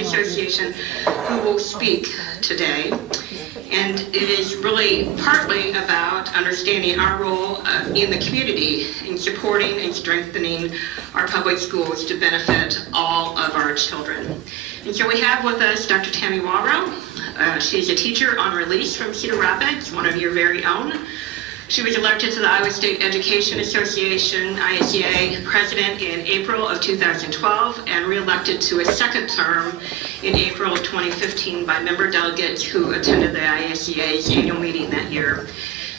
Association who will speak today, and it is really partly about understanding our role in the community in supporting and strengthening our public schools to benefit all of our children. And so we have with us Dr. Tammy Wawro. She's a teacher on release from Cedar Rapids, one of your very own. She was elected to the Iowa State Education Association, ISEA, president in April of 2012 and re-elected to a second term in April of 2015 by member delegates who attended the ISEA's annual meeting that year.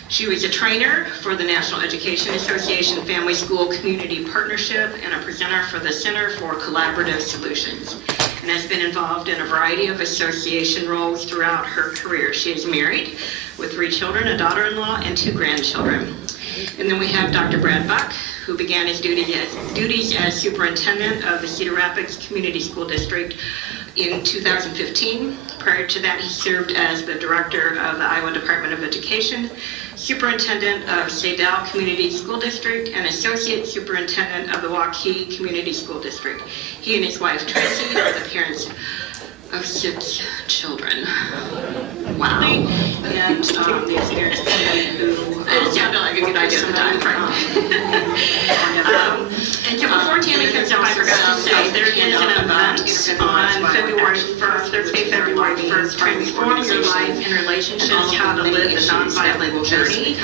She was a trainer for the National Education Association Family School Community Partnership and a presenter for the Center for Collaborative Solutions, and has been involved in a variety of association roles throughout her career. She is married with 3 children, a daughter-in-law, and 2 grandchildren. And then we have Dr. Brad Buck, who began his duties as superintendent of the Cedar Rapids Community School District in 2015. Prior to that, he served as the director of the Iowa Department of Education, superintendent of Straitened Community School District, and associate superintendent of the Waukee Community School District. He and his wife, Tracy, are the parents of 6 children. Wow. And the experience of somebody who it sounded like a good idea at the time, right? And so before Tammy comes up, I forgot to say there is an event on February 1st, Thursday, February 1st, Transform Your Life in Relationships, How to Live the Nonviolent Journey.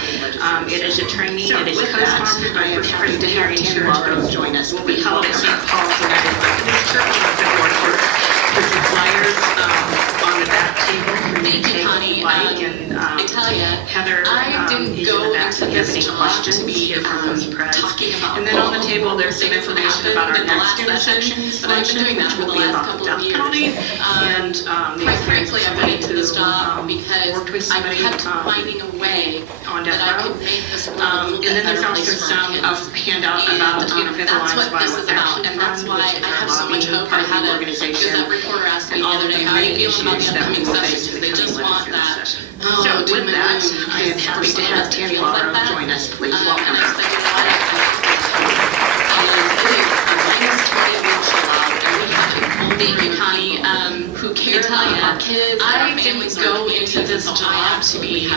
It is a training. It is co-sponsored by First Presbyterian Church. Girls join us. Will be held at St. Paul's United Methodist Church on February 1st. There's some flyers on the back table for me to take and Heather is in the back if you have any questions here from Post Press. And then on the table there's some information about our next student sessions luncheon, which will be about the death penalty. And quite frankly, I went into this job because I kept finding a way on death row. And then there's also some handout about the Interfaith Alliance Violence Action Fund, which is our lobbying part of the organization. Reporter asked me the other day, how are you feeling about the upcoming sessions? They just want that. So with that, I am happy to have Tammy Wawro join us. Please welcome her. Thank you, Connie. Who cares about our kids? I didn't go into this job to be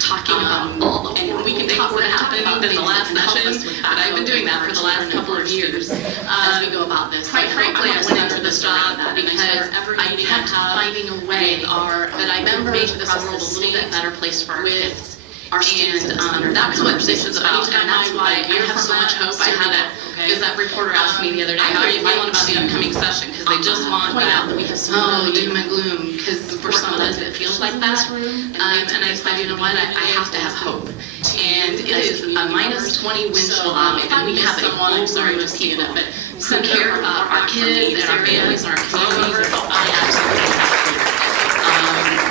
talking about all the and we can talk what happened in the last session, but I've been doing that for the last couple of years. As we go about this, quite frankly, I went into this job because I kept finding a way that I could make this world a little bit better place for our kids. And that's what this is about, and that's why I have so much hope. I had a Gazette reporter asked me the other day, how are you feeling about the upcoming session? Because they just want that, doom and gloom, because for some of us it feels like that. And I said, you know what, I have to have hope. And it is a -20 wind chill out, and we have a whole room of people who care about our kids and our families and our communities. I absolutely have hope.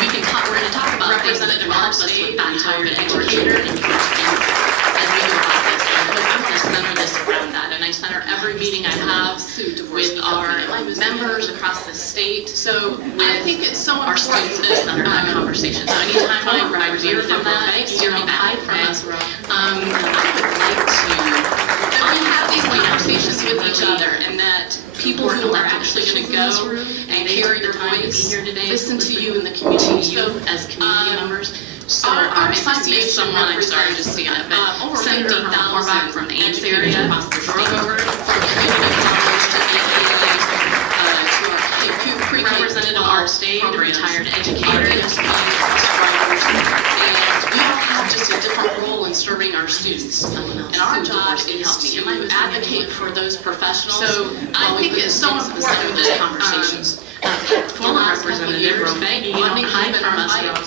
We can talk, we're going to talk about things that will help us with that entire educator and as we go about this. I want to center this around that, and I center every meeting I have with our members across the state. So I think it's so our students to center that conversation. So anytime I hear from that, hear back from us, I would like to have these conversations with each other, and that people who are actually going to go and carry their voice, listen to you in the community, you as community members. So if I see someone, I'm sorry to see it, but 17,000 back from the Ames area, across the state, from community college to APA, to our pre-represented on our state, retired educators, and we all have just a different role in serving our students. And our job is to advocate for those professionals. So I think it's so important that conversations. Former Representative Romagny wanting to hide from us. That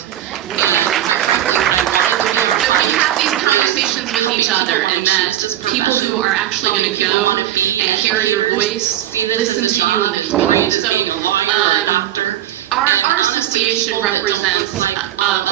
we have these conversations with each other, and that people who are actually going to go and hear your voice, listen to you in the community, so being a lawyer or a doctor. Our association represents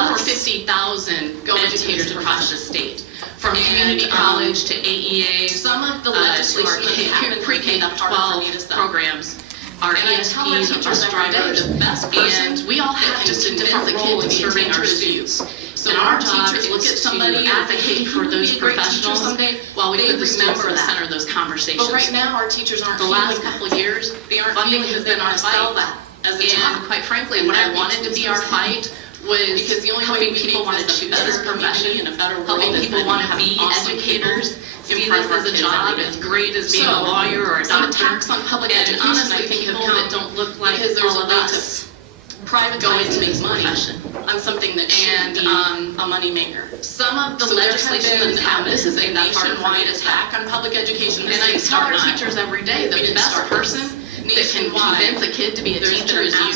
over 50,000 educators across the state, from community college to AEA, some of the legislation pre-K to 12 programs. Our ESPs, our strivers, and we all have just a different role in serving our students. So our teachers look at somebody and advocate for those professionals someday, while we put the students in the center of those conversations. But right now, our teachers aren't the last couple of years, funding has been our fight. As a and job. quite frankly, what I wanted to be our fight was because the only helping way people want to choose this profession, in a better world, helping is people that want you to have be awesome educators, people see this as a job as great as being a lawyer or a some doctor. attacks on public And education, honestly, I think, people have that come don't look like because there's all a of lot us of private go into this this profession. on something that should And, be a moneymaker. Some of the So legislation that's happened, this is a that part of nationwide me to attack on public education. and I tell our teachers every day, the best person that can convince a kid to be a teacher is you.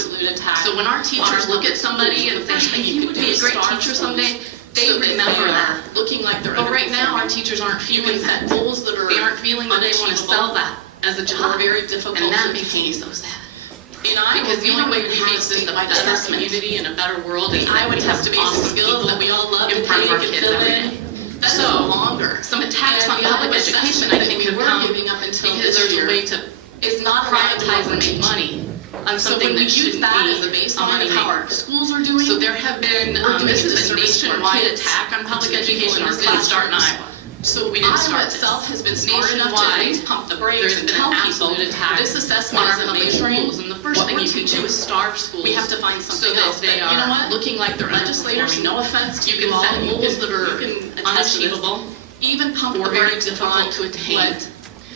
So when our teachers look at somebody and say, hey, you could be a great teacher someday, they remember that. Looking like they're But right now, our teachers aren't feeling that. goals that are They aren't feeling that they want to sell that as a job. very difficult And that to makes me so sad. In Iowa, Because the only way we make this a better community and a better world is that we have to be awesome skills people that we all love in in front front of of our our kids kids every every day. day. That's So, no longer. some attacks And on the public Iowa education, assessment I think, that have we were come giving up until because this there's year a way to is not privatize and make money on So something when we that use shouldn't that be as a a baseline money of how our maker. schools are doing, So there have been, doing this a is a disservice to our nationwide kids, attack on public to the people education. in our This didn't start in classrooms. Iowa. So We didn't Iowa start this. itself has been smart enough to at Nationwide, least pump the brakes there's and been tell an people absolute attack this assessment on our isn't public measuring schools, and the first what thing we're you can teaching. do is starve schools. We have to find so something that else. they But you know are what? looking like they're Legislators, underperforming. no offense to You can all, set you goals can- that are you can attest to this. unachievable Even pump or the very brakes difficult on to attain. what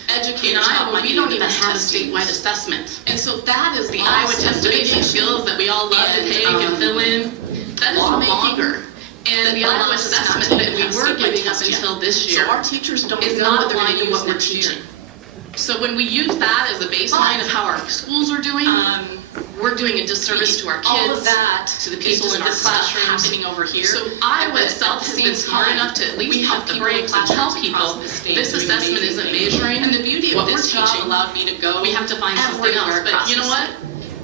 In educators Iowa, we don't even have a testing. statewide assessment. And so that is The awesome. Iowa test taking skills that we all love to And, take and fill in, that is law no longer. And the Iowa allows us not assessment to that we have were statewide giving up tests yet. until this So year our teachers don't is know not what they're aligned gonna to what use we're next year. teaching. So when we use that as a baseline of how our schools are doing, we're doing a disservice to our kids, all of that to the people in our this stuff classrooms happening over here. So Iowa Iowa itself itself has has been been smart enough to at least we pump have the people in brakes and tell classrooms people across the state this doing assessment amazing isn't things. measuring And the beauty of what this we're job teaching. allowed me to go We have to find something else. everywhere But you know across what?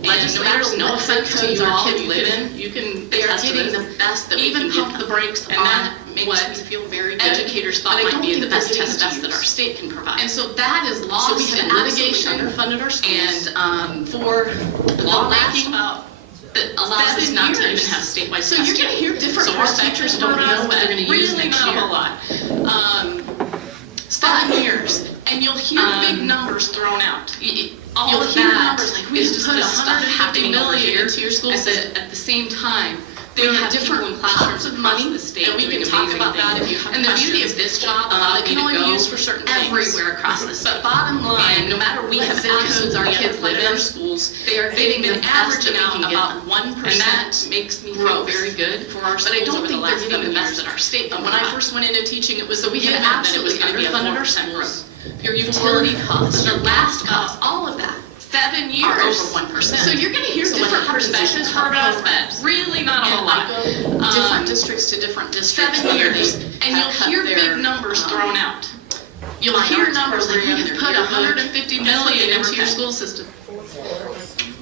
the Legislators, no offense to you our all, kids you live can, in, you can they are attest to getting this. the best that we Even can pump give the them. brakes And on that makes what me feel very good. educators But thought I might don't be the think best they're test getting that our used. state can provide. And so that is lost So we have in allegation underfunded our schools. and for lawmaking about that allows us 7 not to years. even have statewide So testing. you're gonna hear different So our perspectives teachers don't from know us, what they're but gonna use really next not a year. whole lot. 7 years, and you'll hear big numbers thrown out. All You'll of hear that numbers like we is just put put stuff 150 happening over million here into your school system. at the same time. There we are have different people in classrooms pots of across money, the state and we doing can talk amazing about that things. if you have And the beauty questions. of this job It allowed can me only to be go used for certain things. everywhere across the state. But bottom line, And no matter we what have zip codes our kids live in our in, schools. they are getting They've the been best that averaging we out can get about them. 1% And that makes me feel very good for our But I schools don't over think the they're last getting the 7 best years. that our state can When I provide. first went into teaching, it was So we given had that it was absolutely going to be underfunded a our 4% schools. growth. Your utility costs, The your last gas costs, all of that. 7 years are over 1%. So you're going to hear So what different happens is perspectives you from cut us, programs. but really not a And whole lot. I go Different districts to different districts. 7 years, And you'll have hear cut their, big numbers thrown out. You'll fine hear arts numbers like we program, can their put yearbook. 150 million into your school system.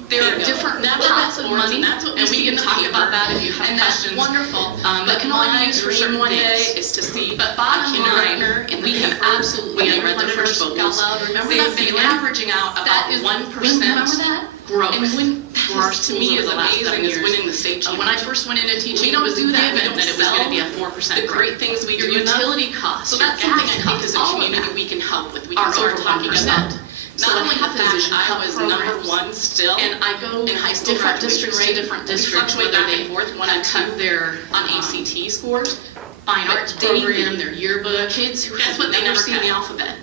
There are different pots of money, and we can talk about that if you have And that's questions. wonderful. But That can only be used for certain one day things. is to see. But bottom line, we have absolutely when we read the read the first first goals. Remember They've that been feeling? averaging out That about is 1% remember that? growth. And when for our to me schools is over the last 7 amazing is years. winning the state championship. When I first went into teaching, We it don't was do that. We given don't that it was going to be a sell 4% the growth. great things we Your do enough. utility costs, So your that's something gas I think as a costs, community we can help with. We are can start over talking 1%. about. So Not what only the happens fact is you cut Iowa's number programs. one still, And I go in high school different graduation districts to rate, different we districts, fluctuate whether back they and forth want to cut their on ACT scores. fine But arts daily, program, their yearbook. Kids who Guess have what they never never seen cut? the alphabet.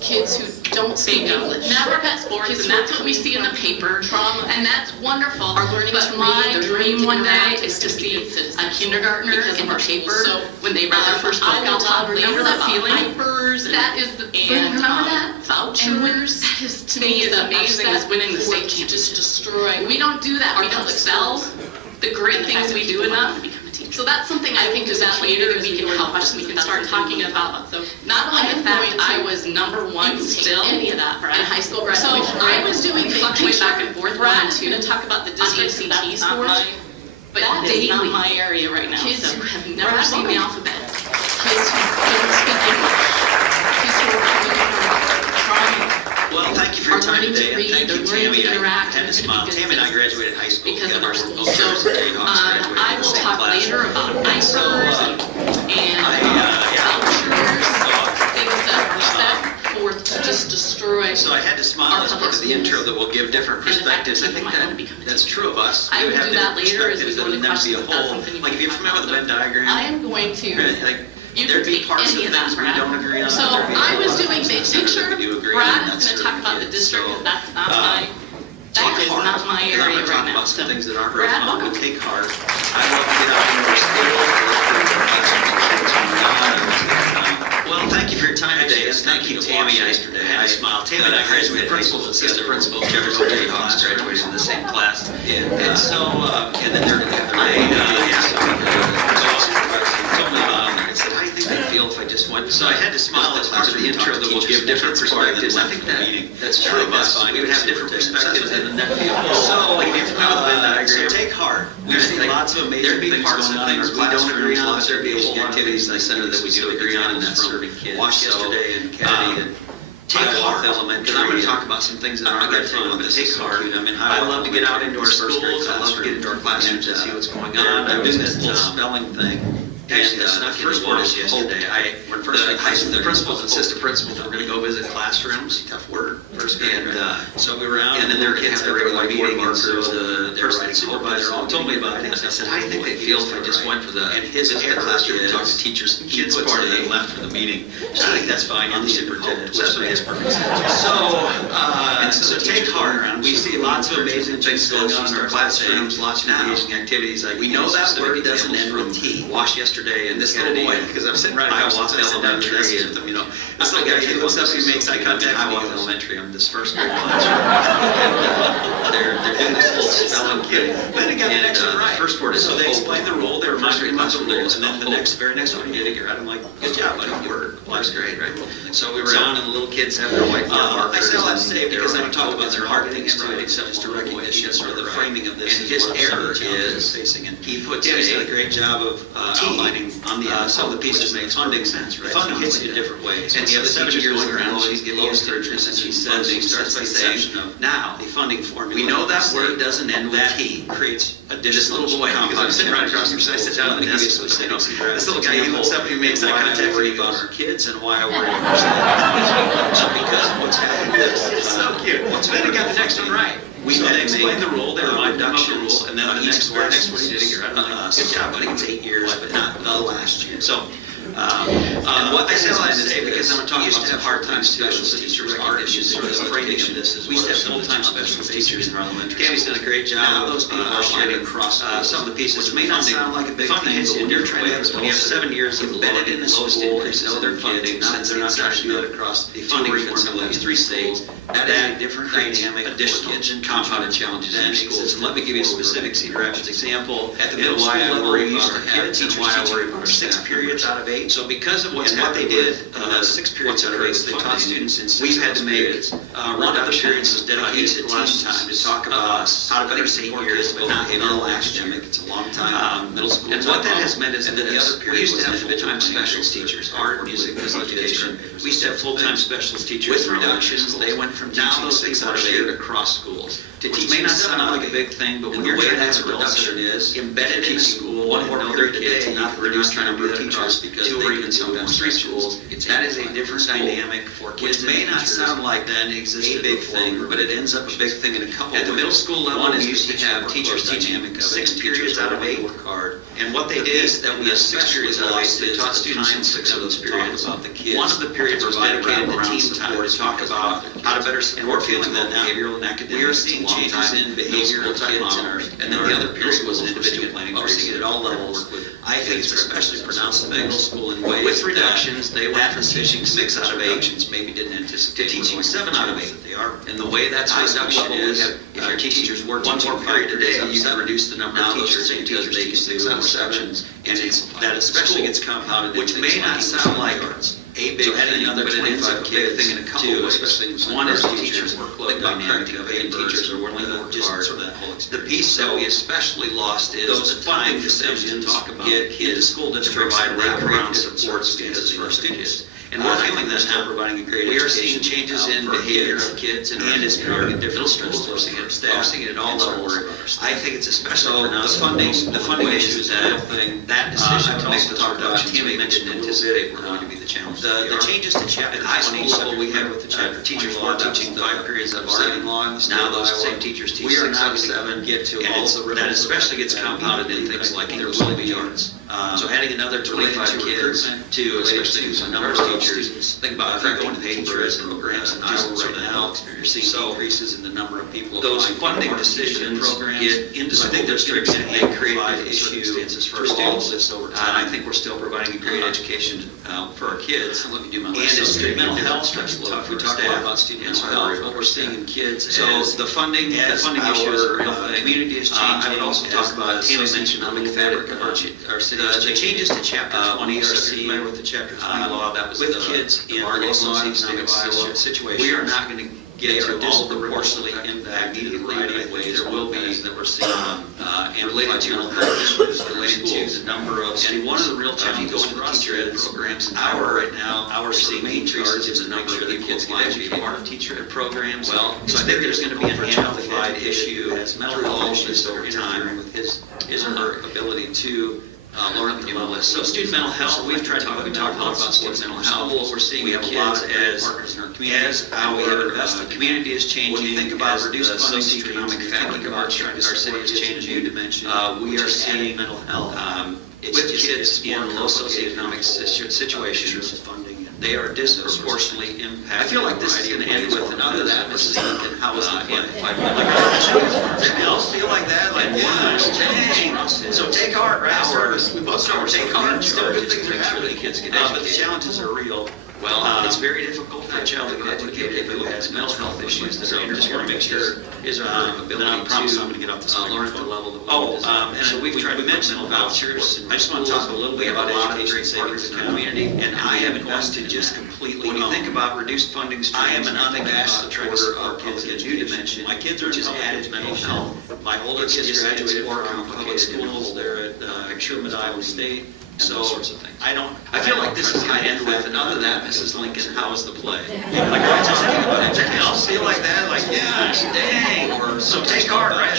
Kids who don't speak Bingo. English. Never cut sports, Kids and who that's are what we coming see in the from paper. trauma. And that's wonderful. Are learning But to read, my they're dream learning to one day interact, is to they're gonna see be good a citizens kindergartner because in of the our paper schools. So, when they read their first book I out loud. will Remember that about feeling? Hypers and, That is the and remember that? vouchers. And when, that is to me is amazing as winning the state championship. Just destroy. We don't do that. Our We don't public sell schools. the great And the things fact we that do people enough. want to become a teacher. So that's something I think as a community we can help us. We can start talking about not only the fact I was number one still in any of that, right? high school So graduation. I was doing we big fluctuate picture. back and forth. Brad One, is two. going to talk about the district ACT that's not scores. mine. But That is daily, not my area right now. kids so who have never Brad, seen the welcome. alphabet. Kids who don't speak English. Kids who are coming from trauma. Well, thank you for great time learning to today, and read, thank they're you, learning Tammy. to interact, I had and to they're smile. gonna be Tammy and I good graduated high school because of together. our school. Both So, Jefferson Jayhawks graduated I in the will same talk class. later about icers So, and vouchers, things that are set forth to just destroy. So I had to smile as part of the intro that will give different And the fact that perspectives. I people think might wanna become a that's teacher. true of us. I We will have do that different later as we perspectives go into and then be a questions, if that's whole. something you Like if you're can familiar with the talk Venn diagram, I am going to, like you there'd can be take parts of any of that, things we Brad. don't agree on. So there'd be I was other doing things big that picture. we do agree on, Brad and is that's gonna talk about the kids. district, So, because that's not my, that take is heart. not my And I'm area gonna talk right now. about some So, things that aren't real Brad, fun, but welcome. take heart. I love to get out into our schools. Well, thank you for your time today, and thank you, Tammy. I had a smile. Tammy and I graduated high school together. Principal Jefferson Jayhawks graduated in the same class, and so and then they're together. I said, how do you think I'd feel if I just went? So I had to smile as part of the intro that will give different perspectives. I think that's true of us. We would have different perspectives, and then that'd be a whole. So, like, if you're familiar with the Venn diagram, so take heart. We see lots of amazing things going on in our classrooms. There'd be a whole lot of activities in the center that we do agree on, and that's serving kids. Watched yesterday and Kennedy and take heart. Elementary. I'm going to talk about some things that aren't that fun, but take heart. I mean, I love to get out into our schools. I love to get into our classrooms and see what's going on. I'm doing this little spelling thing. Actually, the first word is yesterday. The principals and assistant principals were going to go visit classrooms. Tough word. First grade. And so we were out, and then their kids had a regular meeting, and so the person supervisor told me about it. I said, how do you think they'd feel if I just went for the classroom and talked to teachers and kids part of it and left for the meeting? So I think that's fine. I'm the superintendent. So it has perfect sense. So take heart. We see lots of amazing things going on in our classrooms, lots of engaging activities. We know that word doesn't end with T. Wash yesterday, and this little boy, because I'm sitting right across Elementary, and this little guy, he looks up, he makes eye contact. Iowa Elementary, I'm this first grade class. They're doing this little spelling kid. Then again, the next one right. First word is so they explain the rule. They remind me of the rules, and then the very next one, you get it. I'm like, good job, buddy. Word. First grade, right? So we were down, and the little kids have their white markers. I say all that to say because I'm talking about their hard things to writing, just a recognition or the framing of this. And his error is he puts a great job of outlining on the some of the pieces makes funding sense, right? Funding hits you in different ways. And the other 7 years going around, she's giving you encouragement, and she says, she starts by saying, now, the funding formula. We know that word doesn't end with T. Creates a this little boy, because I'm sitting right across from him, so I sit down at the desk, so this little guy, he looks up and he makes eye contact with me about our kids and why I worry about because of what's happening. It's so cute. Then he got the next one right. We then explained the rule, they reminded him of the rule, and then the next one he did again. Good job, buddy. It's 8 years, but not the last year. So, and what I said I say, because I'm talking about some part-time specialist teachers, our issues, sort of the framing of this is we used to have full-time specialist teachers in our elementary. Tammy's done a great job of those people outlining across some of the pieces. It may not sound like a big funding hits you in different ways. When you have 7 years embedded in the lowest increases in their funding, since they're not trying to do it across the funding formula in 3 states, that is a different dynamic, additional compounded challenges in schools. And let me give you a specific Cedar Rapids example. At the middle school level, we used to have teachers teaching 6 periods out of 8. So because of what they did, 6 periods out of 8, they taught students in 6. We've had to make one of the periods was dedicated to team time to talk about how to better support kids, but not in all academic. It's a long time middle school. And what that has meant is that the other period we used to have full-time specialist teachers, art, music, physical education. We used to have full-time specialist teachers. With reductions, they went from now those things are shared across schools. Which may not sound like a big thing, but when you're trying to have a reduction is embedded in school, one more period today, not trying to be teachers because 2 or even sometimes 3 schools. That is a different dynamic for kids. Which may not sound like that existed a big thing, but it ends up a big thing in a couple. At the middle school level, we used to have teachers teaching 6 periods out of 8. And what they did is that we had 6 periods out of 8. They taught students in 6 of those periods. One of the periods was dedicated to team time to talk about how to better support kids in behavioral and academic. We are seeing changes in behavior of kids and then the other period was an individual planning period at all levels. I think it's especially pronounced in middle school in ways with reductions. They went from teaching 6 out of 8, maybe didn't anticipate, to teaching 7 out of 8. They are, and the way that's reduction is, if your teachers work one more period a day, you can reduce the number of teachers because they can do more sections, and it's that especially gets compounded, which may not sound like a big thing, but it ends up a big thing in a couple of ways. One is the teacher's workload dynamic of 8 teachers are willing to work hard. The piece that we especially lost is the time decisions to get kids to provide wraparound supports because of our students. And we're feeling that now, providing a great education. We are seeing changes in behavior of kids and it's providing a different schools. We're seeing it at staff. We're seeing it at all levels. I think it's especially pronounced. The funding issue is that decision to make the reductions Tammy mentioned anticipate were going to be the challenge. The changes to chapter at high school level we have with the chapter teachers were teaching 5 periods of saving law. Now those same teachers teach 6 out of 7 get to all the that especially gets compounded in things like English language arts. So adding another 25 kids to especially the number of teachers. Think about if you're going to teachers and programs in Iowa right now, you're seeing increases in the number of people. Those funding decisions get into school districts and they create circumstances for students. And I think we're still providing a great education for our kids. Let me do my list. And it's student mental health stress load. We talk a lot about student mental health, what we're seeing in kids. So the funding issue is a real thing. Community is changing. I would also talk about Tammy mentioned on the fabric of our city. The changes to Chapter 20 are familiar with the Chapter 20 law that was with kids in local socioeconomic situation. We are not going to get to all the proportionally impact immediately, but ways there will be that we're seeing related to related to the number of. And one of the real challenges for us teacher ed programs in Iowa right now, we're seeing increases in the number of kids get to be part of teacher ed programs. Well, so I think there's going to be an amplified issue as mental health is over time with his or her ability to learn the new list. So student mental health, we talked a lot about student mental health. What we're seeing we have a lot as partners in our community. As our community is changing, when you think about reduced socioeconomic fabric of our city is changing. We are seeing mental health with kids in low socioeconomic situations. They are disproportionately impacted. I feel like this is going to end with another that Mrs. Lincoln, how is the amplified? Anything else feel like that? Like, yeah, so take heart, right? We both start take heart. Still good things are happening. Kids get educated. But the challenges are real. Well, it's very difficult for a child to get educated who has mental health issues. That I just want to make sure is our ability to get off the learn at the level that we and so we've tried to mention vouchers. I just want to talk a little bit about education partners in the community. And I am invested just completely. When you think about reduced funding streams, I am an unabashed supporter of kids in new dimension. My kids are just added mental health. My older kids graduated from public schools. They're at Truman, Iowa State. So those sorts of things. I feel like this is going to end with, and other than that, Mrs. Lincoln, how is the play? Like I just think about anything else feel like that, like yeah, dang. Or so take heart, right?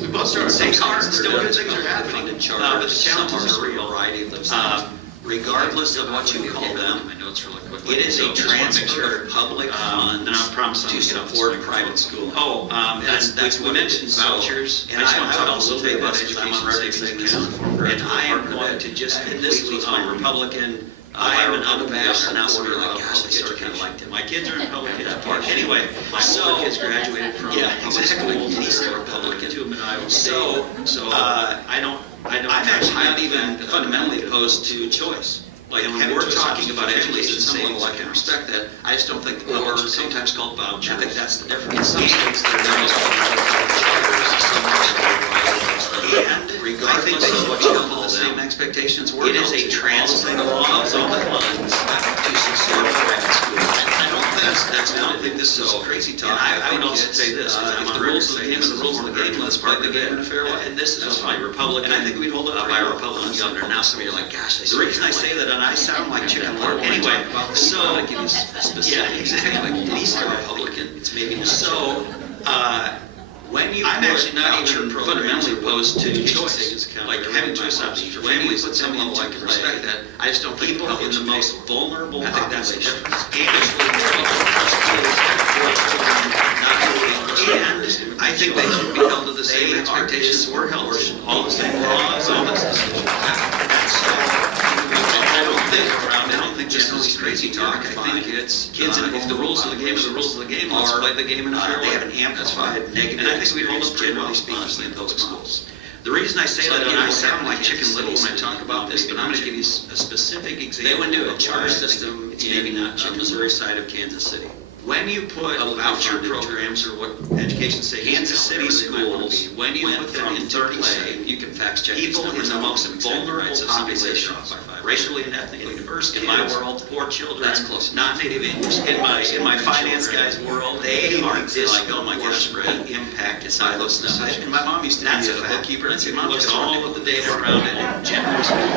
We both started take heart. Still good things are happening. But the challenges are real. Variety of those things. Regardless of what you call them, my notes really quickly. It is a transfer of public funds to support private school. We mentioned vouchers, and I want to also take about education savings account. And I am going to just, and this was my Republican. I am an unabashed now, so you're like, gosh, I sort of kind of liked him. My kids are in public part. Anyway, my older kids graduated from public school. He's a Republican. Two of them in Iowa State. I'm actually not even fundamentally opposed to choice. Like when we're talking about education, some level I can respect that. I just don't think the public are sometimes called vouchers. I think that's the difference. In some states, they're not and regardless of what you call the same expectations, it is a transfer of funds to support private schools. I don't think this is crazy talk. I would also say this, because I'm on the rules of the game, and the rules of the game, let's play the game in a fair way. And this is my Republican, and I think we'd hold it up by a Republican governor. Now some of you are like, gosh, the reason I say that, and I sound like chicken little. Anyway, so, yeah, exactly. He's a Republican. It's maybe not. So, I'm actually not even fundamentally opposed to choice, like having choice options for families at some level. I can respect that. I just don't think people in the most vulnerable. I think that's the difference. And I think they should be held to the same expectations we're held to. All the same laws, all this. I don't think this is crazy talk. I think it's kids, and if the rules of the game are the rules of the game, let's play the game in a fair way. They have an amplified negative. And I think we hold up generally speaking in public schools. The reason I say that, and I sound like Chicken Little when I talk about this, but I'm going to give you a specific example. They went to a charter system in the Missouri side of Kansas City. When you put voucher programs, or what education say, Kansas City schools, when you put them into play, you can fact check people in the most vulnerable population. racially and ethnically diverse kids. In my world, poor children. That's close. Non-native English. In my finance guys' world, they are disproportionately impacted by those numbers. And my mom used to be a bookkeeper and say, Mom, look at all of the data around it, and generally speaking,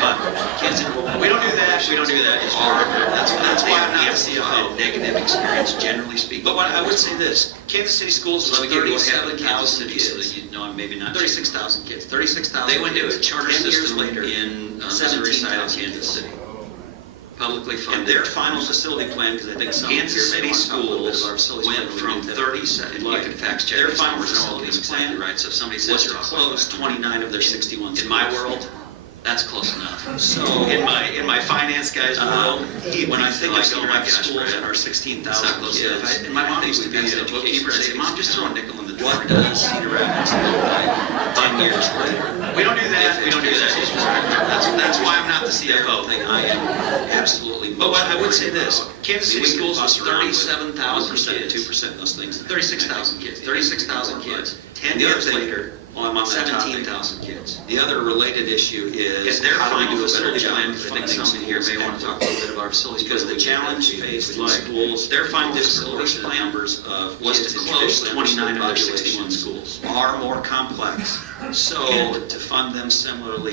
but kids, we don't do that. We don't do that. It's hard. That's why I'm not a CFO. Negative experience, generally speaking. But what I would say this: Kansas City Schools was 37,000 kids. So that you know, I'm maybe not 36,000 kids. 36,000. They went to a charter system later in Missouri side of Kansas City. Publicly funded. And their final facility plan, because I think some Kansas City schools went from 37. You can fact check. Their final facility plan, right? So if somebody says to close 29 of their 61. In my world, that's close enough. So in my finance guy's world, when I think of Cedar Rapids schools and our 16,000 kids, and my mom used to be a bookkeeper, I'd say, Mom, just throw a nickel in the drawer. What does Cedar Rapids look like 10 years later? We don't do that. We don't do that. That's why I'm not the CFO thing. I am absolutely. But what I would say this: Kansas City schools was 37,000 kids. 2% of those things. 36,000 kids. 36,000 kids. 10 years later. Well, I'm on 17,000 kids. The other related issue is how do we do a better job? Because I think some in here may want to talk a little bit about our facilities, because the challenge faced in schools, their final facilities plan numbers was to close 29 of their 61 schools are more complex. So to fund them similarly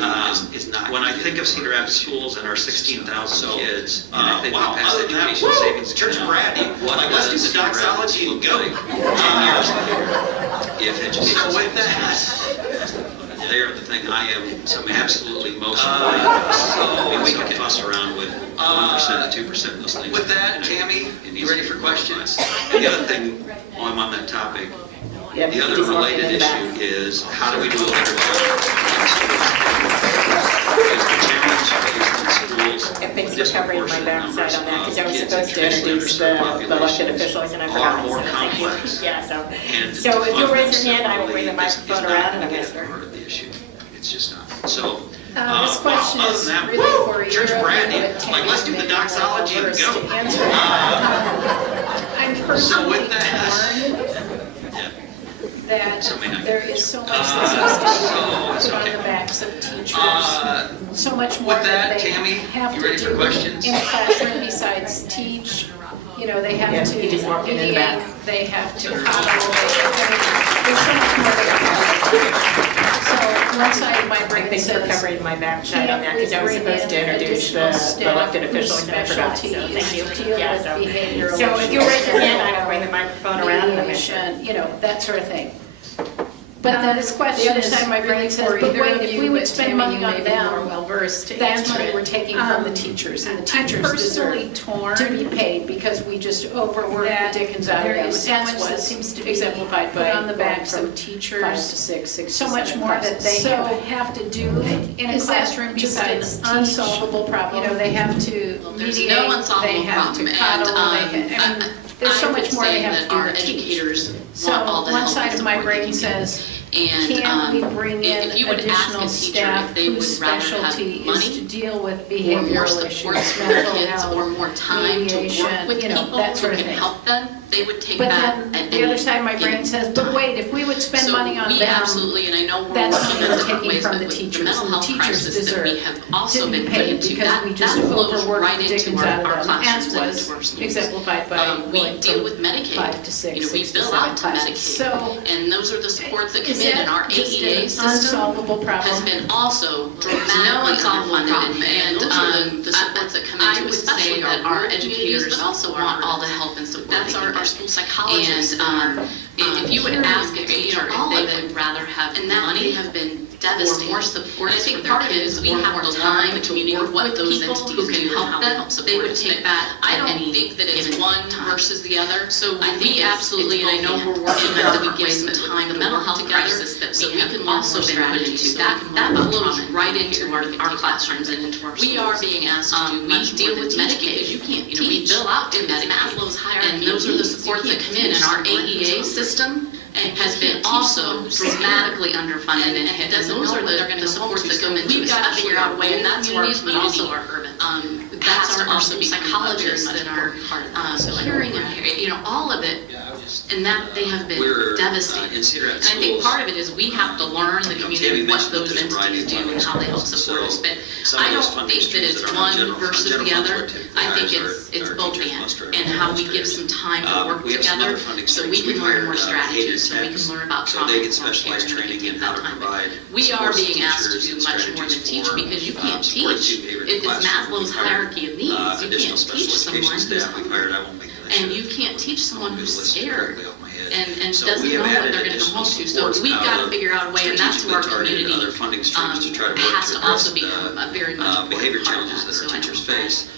is not. When I think of Cedar Rapids schools and our 16,000 kids, and I think we passed education savings Church Bradley, let's do the doxology and go. 10 years later. If education with that, they're the thing I am absolutely most worried about. So we can fuss around with 1% and 2% of those things. With that, Tammy, you ready for questions? And the other thing, while I'm on that topic, the other related issue is how do we do a better job in schools? Because the challenge faced in schools, and thanks for covering my backside on that, because I was supposed to introduce the elected officials, and I forgot. Are more complex. Yeah, so if you'll raise your hand, I will bring the microphone around and I'm going to start. Part of the issue. It's just not. So, this question other is than that, really for you. Church Brandy, like let's do the doxology and go. I'm So personally with that, that So may not there get is so much that needs to be put on okay. the backs of teachers. So much more with that, that they Tammy, have you to ready for do questions? in a classroom besides teach. You know, they have to he just walked in the mediate, back. they have to coddle, there's so much more that they have to do. So one side of my brain Thanks for says, covering my backside on that, because I was supposed to introduce the elected officials, and I forgot. So thank you. Yeah, so if you'll raise your hand, I will bring the microphone around and I'm going to start. mediation, you know, that sort of thing. But then this question The other is side of my brain really says, for but either wait, of if you, we would but spend Tammy, money you on may be them, more well-versed to that's answer money it. we're taking from the teachers, and the I'm teachers personally deserve torn to be paid because we just overwork that the dickens out of there them. is so That's much that what seems to be exemplified put by on the going backs from of teachers. 5 to 6, 6 So to much 7 more that classes. they So have to do in a is that classroom just besides an teach. unsolvable problem? You know, they have to There's mediate, no unsolvable they have problem, to coddle, and I mean, there's so much more they have to do our to teach. educators So want all the one help side and of my support they brain can get. says, And can we bring in if you would ask a additional teacher staff if they whose would rather have specialty is money to deal with or more behavioral support issues, for their mental kids health, or more time to work mediation, with you know, people that sort who of can thing. help them, they would take But that then at the other side of my any brain says, given but time. wait, if we would spend So money on we them, absolutely, and I know we're that's working what on we're different taking ways, from but the with the teachers, mental and the health teachers crisis that we deserve have also to be been put paid into, because we that just flows overwork right the into dickens our out of them, classrooms as and was into our schools. exemplified by We going deal from with Medicaid. 5 to 6, You know, we 6 to bill 7 out to classes. Medicaid. So And those are the supports that come is in, that and our just AEA an system unsolvable problem? has been also dramatically unsolvable underfunded, problem. and Those are the supports that come into, especially our educators, but also want all the help and support That's they our can get. school psychologists. And if you would ask a teacher all if of they it, would rather have and that money may have been or devastating. more support And I for think their part of it kids, is we or have more to time learn to to work work with with those people entities who can and help how them. they help support They would us. take But that I at don't any think that it's given one time. versus the other. So I think we it's absolutely, and I know both we're working and. on That we different give ways some with time the to mental work health together crisis that so we we have can also learn been more put into. strategies, so That we can learn flows from it right and into take our it into classrooms and into our schools. We are being asked to do much we deal more with than Medicaid. teach. You can't You know, we teach. bill out to It's Medicaid. Maslow's hierarchy And of those are the needs. You supports that can't come in, and teach our someone AEA who's system has been teach also someone who's scared. dramatically underfunded, and And doesn't those know are what they're gonna the go supports home that to. come So into, we've got to especially figure our out rural ways, and that's our communities, but also community. our urban. That's That's our our also psychologists and our part of that. hearing impaired, you know, all of it And that they have been devastated. in Cedar And Rapids I think schools. part of it is we have to learn the community what those entities do and how they help support us. But I don't think that it's one versus the other. I think it's both and how we give some time to work together so we can learn more strategies, so we can learn about trauma they get informed care, specialized and we can training give in that how to time. provide We are supports being to asked to teachers do and much more than strategies teach for, because you can't support teach. to neighborhood It's classrooms. Maslow's We've hired, hierarchy of needs. You additional can't teach special someone education who's staff we've hired. I won't make that. and you can't teach someone who's scared and So doesn't we know have what added they're going to come additional home to. So supports we've out got to of figure out a way, and that's where our strategically community targeted other funding streams to try to work has to to also address become a very much important behavior part of challenges that. that So our I teachers don't know. face,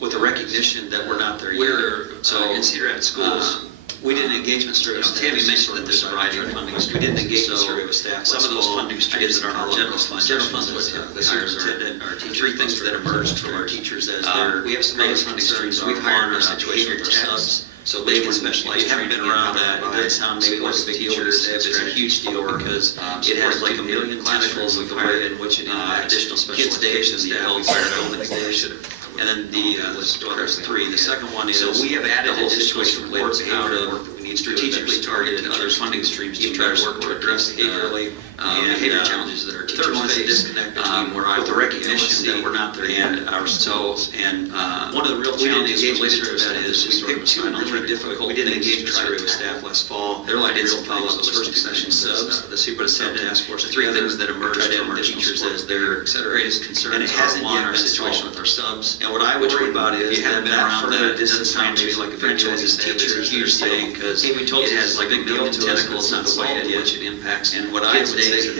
with the recognition that we're not there yet. So in Cedar Rapids schools, we did an engagement survey. Tammy mentioned that there's a variety of funding. We did an engagement survey with staff. Some of those funding streams that are in general funds was the superintendent, three things that emerged from our teachers as we have some other funding streams. We've hired our behavior techs. So they can specialize. You haven't been around that. It doesn't sound maybe like a big deal to say, but it's a huge deal because it has like a million tentacles of the way in which it impacts additional special education staff. We've hired buildings there. And then there's three. The second one is, so we have added additional supports out of strategically targeted other funding streams to try to work to address behavior challenges that our teachers face. Third one is the disconnect between with the recognition that we're not there and our schools. And one of the real challenges related to that is we picked two really difficult. We did an engagement survey with staff last fall. They're like real follow-up first session subs. The superintendent task force. Three things that emerged from our teachers as their greatest concerns. And it hasn't yet our situation with our subs. And what I worry about is you haven't been around that. It doesn't sound to me like a franchise teacher is a huge thing because it has like a million tentacles on the way in which it impacts. And what I would say is we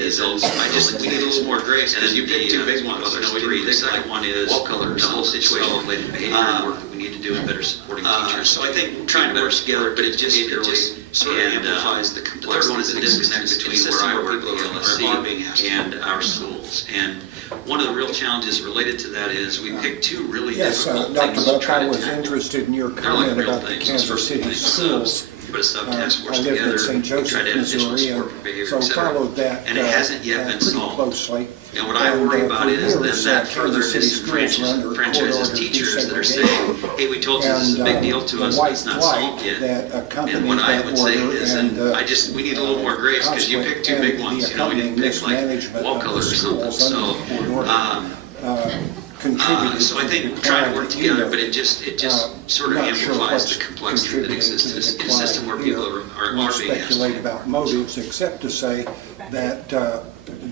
need a little more grace because you picked two big ones. The second one is the whole situation related to behavior work that we need to do in better supporting teachers. So I think we're trying to work together, but it just sort of amplifies the complexity. The third one is the disconnect between where I work, the LSC, and our schools. And one of the real challenges related to that is we picked two really difficult things to Dr. Buck, try I to was tackle. interested in your They're like comment real about the things. Kansas First City thing, schools. put a sub-task force I lived together, in St. Joseph, try to add additional Missouri, support and for behavior, so et cetera. followed that And it hasn't yet been pretty solved. closely. And what I worry about for is then years, that further Kansas City schools were under disenfranchises court-ordered teachers that are saying, desegregation. hey, we told you this is a big deal to us, but it's not solved yet. And what I would say is, we need a little more grace, because you picked two big ones, you didn't pick like wall colors or something, so. So I think we're trying to work together, but it just sort of amplifies the complexity that exists in a system where people are being asked. Speculate about motives, except to say that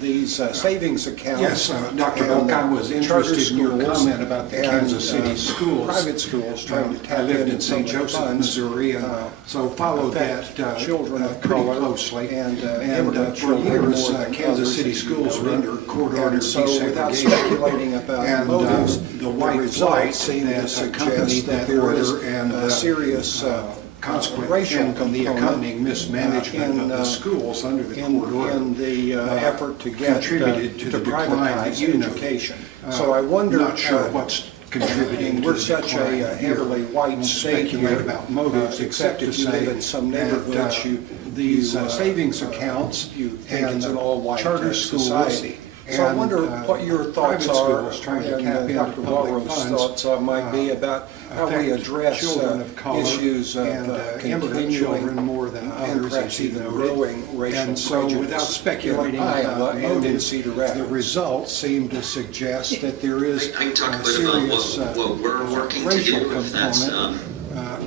these savings accounts. Yes, Dr. Buck, I was interested in your comment about the Kansas City schools. Private schools trying to tap I lived into in St. public Joseph, funds, Missouri, and so followed that children of pretty color closely. and for children years, more than Kansas others, City as you schools were noted. under court-ordered And so without desegregation. speculating about And motives, the white results flight seem to that suggest accompanied that the there is order and a serious consequent racial and the component accompanying mismanagement of the schools under the court order in the effort to get contributed to the decline that privatize you noted. education. So I wonder, Not sure what's contributing and to we're the such decline a here. heavily white Won't state speculate here, about motives, except except to if you live say in some that neighborhoods, these you, savings accounts you think and it's an all-white charter schools society. So I and, wonder what your thoughts private are, schools trying to and tap into Dr. public Wawro's funds, thoughts might be about how we affect address children of color issues of and immigrant children more than and others, perhaps as you even noted. growing racial And so prejudice without speculating in Iowa about and in motives, Cedar the Rapids. results seem to suggest that there is I can talk a a bit about serious what we're working to racial do with that. component.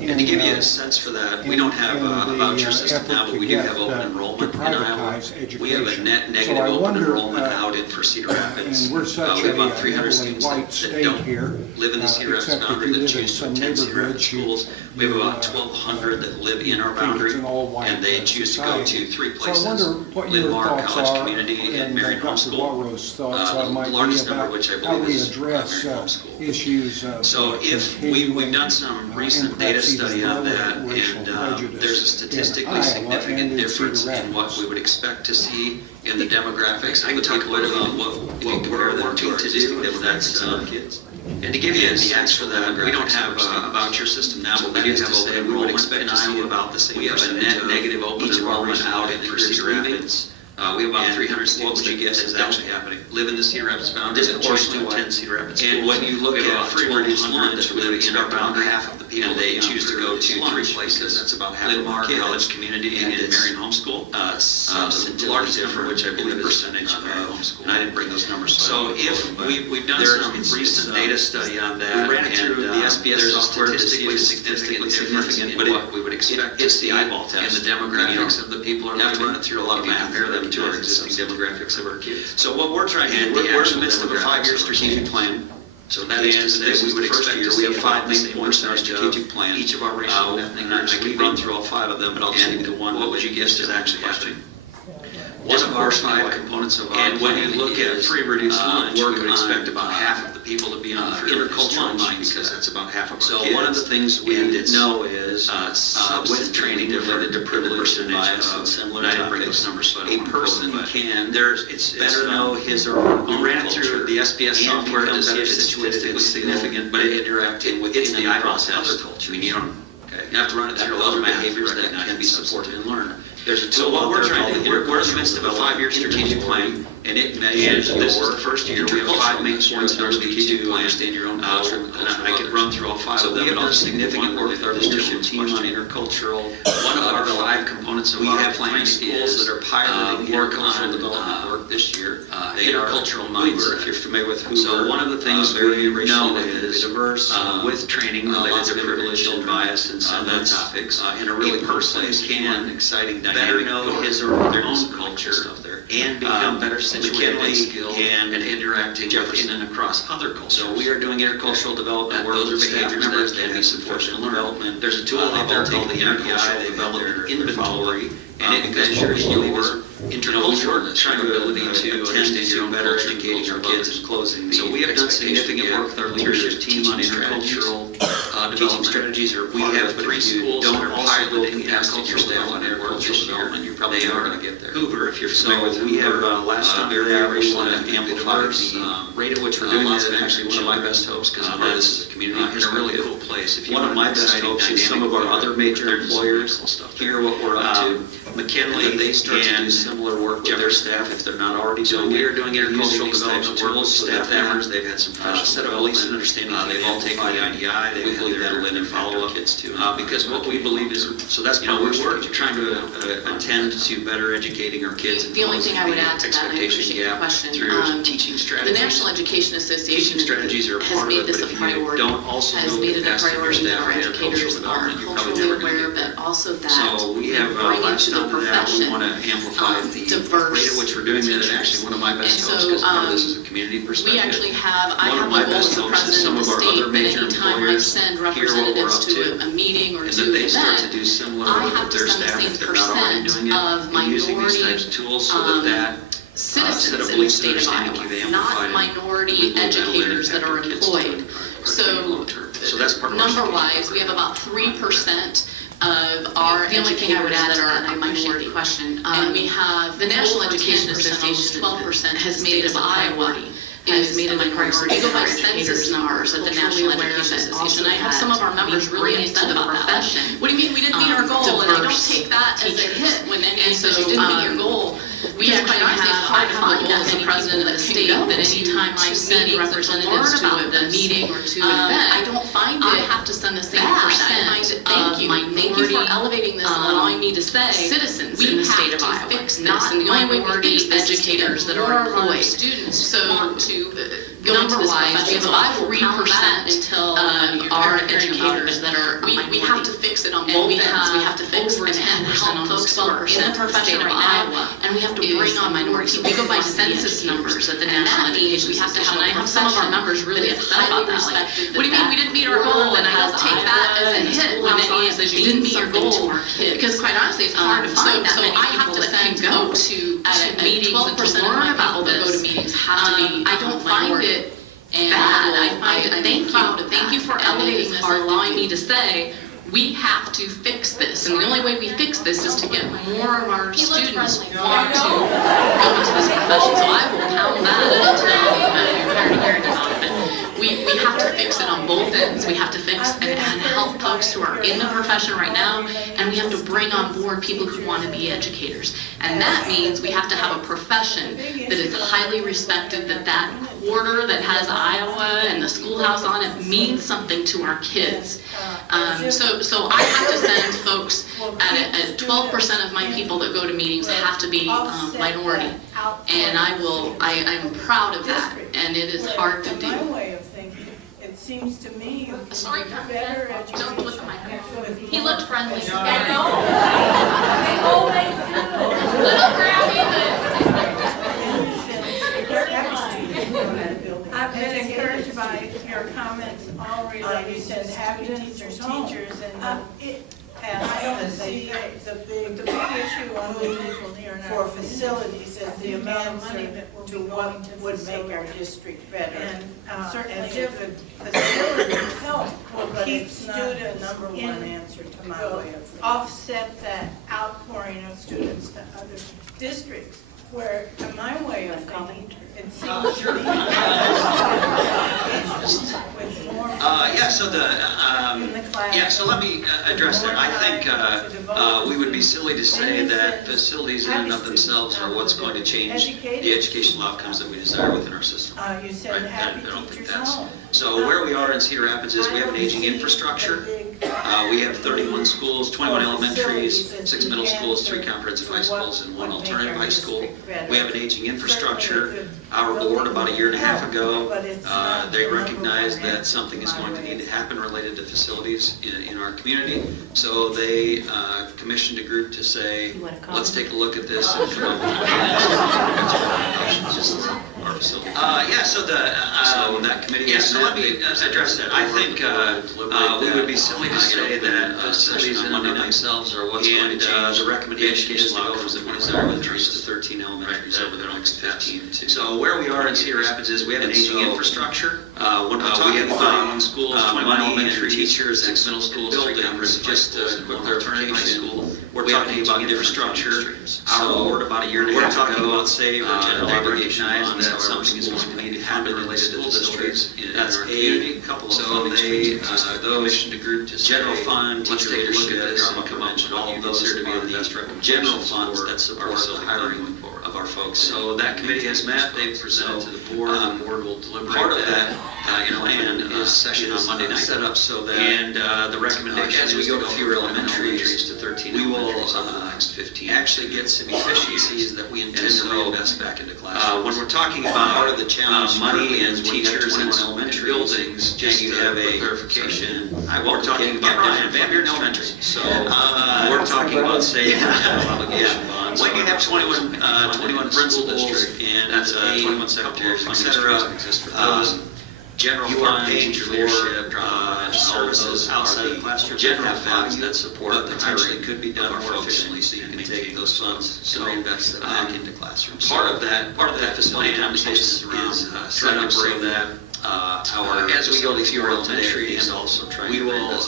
And to give you a sense for that, we don't have a voucher system now, but we do have open enrollment in Iowa. We have a net negative open enrollment out in for Cedar Rapids. And we're such We have about a 300 heavily students white that state don't here, live in the Cedar Rapids except if boundary you that live in choose to some attend Cedar Rapids neighborhoods, schools. We have about 1,200 that live in our think boundary, it's an all-white and they choose to go society. to three So I wonder places. what your Linn-Mar thoughts College are, Community and and Marion Dr. Homeschool. Wawro's thoughts The might be largest number, about which I how believe we is address Marion Homeschool. issues of So if we've done some recent data study on that, and there's a statistically significant difference in what we would expect to see in the demographics. I can talk a bit about what we're working to do, if that's kids. And to give you a sense for that, we don't have a voucher system now, but we do have open enrollment in Iowa about the same. We have a net negative open enrollment out in for Cedar Rapids. We have about 300 students What would you guess is actually happening? live in the Cedar Rapids boundary that choose to attend Cedar Rapids schools. And when you look We have at about free reduced 1,200 lunch, that we would live in our expect around boundary, half of the people and they to be choose to on go free to lunch, 3 places. because that's about half of Linn-Mar our kids. College Community and it's, Marion Homeschool. The largest number, number, which I believe is percentage Marion of Homeschool. and I didn't bring those numbers. So if we've done there's some it's- recent it's, data study on that. we ran it through the SBS there's a software to see if statistically it's significant, but but what we would expect it's to the see eyeball test. and the demographics of the people are You have to living. run it through a lot of If you math compare them to our to existing demographics of our kids. So what we're trying to And do, the we're in actual the midst of a demographics 5-year of our strategic kids. plan. So that is to say, This we is would the first expect year. to We see have about 5 the main same points in our percentage strategic of plan. each of our racial and ethnic And I groups can leaving. run through all 5 of them, but I'll just give you the one. What would you guess is actually question. happening? One of our 5 components of our And when plan you look at is, free reduced lunch, we work would expect about half half of the people to be on free intercultural intercultural lunch, mindset. because that's about half of our So kids. one of the things we And it's, know is with training related to privilege and bias and similar and I didn't bring topics, those numbers, so I don't a want to quote person them, but can it's better know his or we her own ran it through culture the SBS and software become to see better if it's situated statistically in significant, but it interacted with it's the eyeball across test. other culture. I mean, you don't, Okay. you have to run it through a lot Those of are math behaviors to that recognize can be it's supported and learn. There's a So tool what out we're there trying to called do, we're in the midst of a 5-year strategic plan, and it measures, this is the first year, we have 5 main points in our strategic plan. Understand your own culture and the culture of I could others. run through all 5 So of them, we have but I'll done just significant work with our leadership team on intercultural. One of our 5 components of We our have plan 3 schools is that are piloting work intercultural on development work this year. They are intercultural Hoover, mindset. if you're familiar with Hoover. So one of the things very we racial know and is diverse, with training related lots to of privilege and intercultural bias and similar that's, topics, in a really cool person place. can Exciting better dynamic know going. his or her There's own culture stuff there. and become better McKinley situated and skilled and and interacting Jefferson. within and across other cultures. So we are doing intercultural development work. Those are with staff behaviors members that can be have supported professional and learned. development. There's a tool out there called the intercultural development inventory, and it measures your intercultural ability to understand your own better educating our kids and closing the. So we have done significant work with our leadership team on intercultural teaching development. strategies are We part have of it. 3 If you schools that don't are also piloting look at intercultural your staff on development work intercultural this year. development, you're probably They never are going to get there. Hoover, if you're So familiar with we have, Hoover, last time very we racial want and to ethnic amplify diverse, the rate at which we're doing doing that that is actually one of my best hopes, because this is a community in a really cool place. If you One of want my an best exciting hopes is dynamic some of our with other major there's some employers cool stuff hear what we're up to. McKinley And they start to do and similar work with their staff if they're not already So doing we it. are doing intercultural development work with staff members. They've had some Set of beliefs and understanding. They've all taken the IDI. They believe they're in and follow up kids too. because what we believe is, So that's you know, part of we're our trying to attend to better educating our kids and The only thing I would closing add to the that, and I expectation appreciate the gap question, through teaching the strategies. National Education Association Teaching strategies are a has part of made it, this but a if you priority, don't also has know made it a capacity of your priority that staff our in intercultural educators are development, you're probably culturally never going aware, to get but there. also that So we have bringing latched to the onto that. We profession want to amplify the diverse rate at which we're doing that. And actually, one of my best And hopes, so, because part of this is a community perspective. we actually have, I One have of my my goal best as the hopes is president some of the of our state other that major anytime I employers send hear what we're representatives up to a meeting or and to that an they start to event, do similar I work have with to their send the staff same if they're not already percent doing it. of and using these minority, types of tools so that citizens set of in the beliefs and state of understanding can be Iowa, not amplified, minority we believe that'll educators that impact are our kids employed. So, long-term. So that's part of our number-wise, strategic we have about 3% of our The only thing I would educators add that to that, are and I a appreciate minority. the question, And we have the National over Education 10%, Association, almost 12% has made it a Iowa priority, has made it a priority We go by for census educators numbers at the culturally National aware Education that also Association. I have some of our members we really bring upset into the about that. profession, What do you mean we didn't meet our goal? And I don't diverse take that as a teachers. hit when anyone And so, says you didn't meet your goal. we Because actually quite honestly, it's have, hard I to have a find goal that as the many president people of the that state can go that anytime I to send meetings and to representatives learn to about a this. meeting or to an event, I don't find I it have to send the same bad. I percent find it, of thank you. Thank you for minority, elevating this and allowing me to say citizens we in the have state of to Iowa, fix this. not And the only way we minority fix this is to get educators that more are of our employed. students So, want to go into this number-wise, we have profession. about So I will pound that 3% until of you're our hearing about educators it. that are a We have minority. to fix it on And both we ends. have We have to fix over and 10%, help almost folks who are in 12% the of the profession state of right now. Iowa And we have to is bring on minorities. We go by census numbers at the National Education we have to have, Association. and I have some of our members really that is upset about highly that. Like, respected what do you mean we didn't meet our goal? And I don't take that as a hit when anyone says you didn't meet your goal. Because quite honestly, it's hard to find that many people that can go to meetings and to learn about this. Go to meetings have to be I don't find it bad. I find it, thank you for elevating this and allowing me to say, we have to fix this. And the only way we fix this is to get more of our students want to go into this profession. So I will pound that until you're tired of hearing about it. We have to fix it on both ends. We have to fix and help folks folks who are in the profession right now, and we have to bring on board people who want to be educators. And that means we have to have a profession that is highly respected, that quarter that has Iowa and the schoolhouse on it means something to our kids. So I have to send folks, at 12% of my people that go to meetings have to be minority. And I'm proud of that, and it is hard to do. My way of thinking, it seems to me Sorry, better don't put the education. microphone. He looked friendly. I know. They always do. Little grabby, I've been encouraged by your comments all related to happy teachers, and I don't see the big issue on for facilities is the amount of money that to what would make our district better. And certainly if the facilities help will keep students number one answer to my way of thinking. Offset that outpouring of students to other districts, where in my way of thinking, it seems to me with more so let me address that. I think we would be silly to say that facilities in and of themselves are what's going to change the educational outcomes that we desire within our system. You said happy I don't think teachers that's. home. So where we are in Cedar Rapids is we have an aging infrastructure. We have 31 schools, 21 elementaries, 6 middle schools, 3 comprehensive high schools, and 1 alternative high school. We have an aging infrastructure. Our board, about a year and a half ago, they recognized that something is going to need to happen related to facilities in our community. So they commissioned a group to say, let's take a look at this and come up with our facility. So that committee. So let me address that. I think we would be silly to say that facilities in and of themselves are what's going to change the recommendation is to go from 0 to 13 elementaries over the next 15. So where we are in Cedar Rapids is we have an aging infrastructure. When we're talking about 31 schools, 21 elementary teachers, 6 middle schools, 3 comprehensive just a quick clarification. We're talking about infrastructure. Our board, about a year and a half ago, let's say, they recognized that something is going to need to happen related to districts in our community. So they commissioned a group to general fund, let's take a look at this and come up with all of those here to be the best general funds that support the hiring of our folks. So that committee has met, they've presented to the board will deliberate. Part of that, plan is session on Monday night. Set up so that, and the recommendation as we go to fewer elementaries to 13, we will actually get some efficiencies that we intend to reinvest back into classrooms. When we're talking about part of the challenge, money and teachers in elementary buildings, just you have a clarification. We're talking about Van Buren Elementary. So we're talking about say general obligation bonds. When you have 21 principal district and 21 secretaries, etc. General fund, teacher leadership, services outside of the classroom, general funds that support the hiring could be done more efficiently, so you can take those funds and reinvest them back into classrooms. Part of that facility conversation is around set up so that as we go to fewer elementaries, and also we will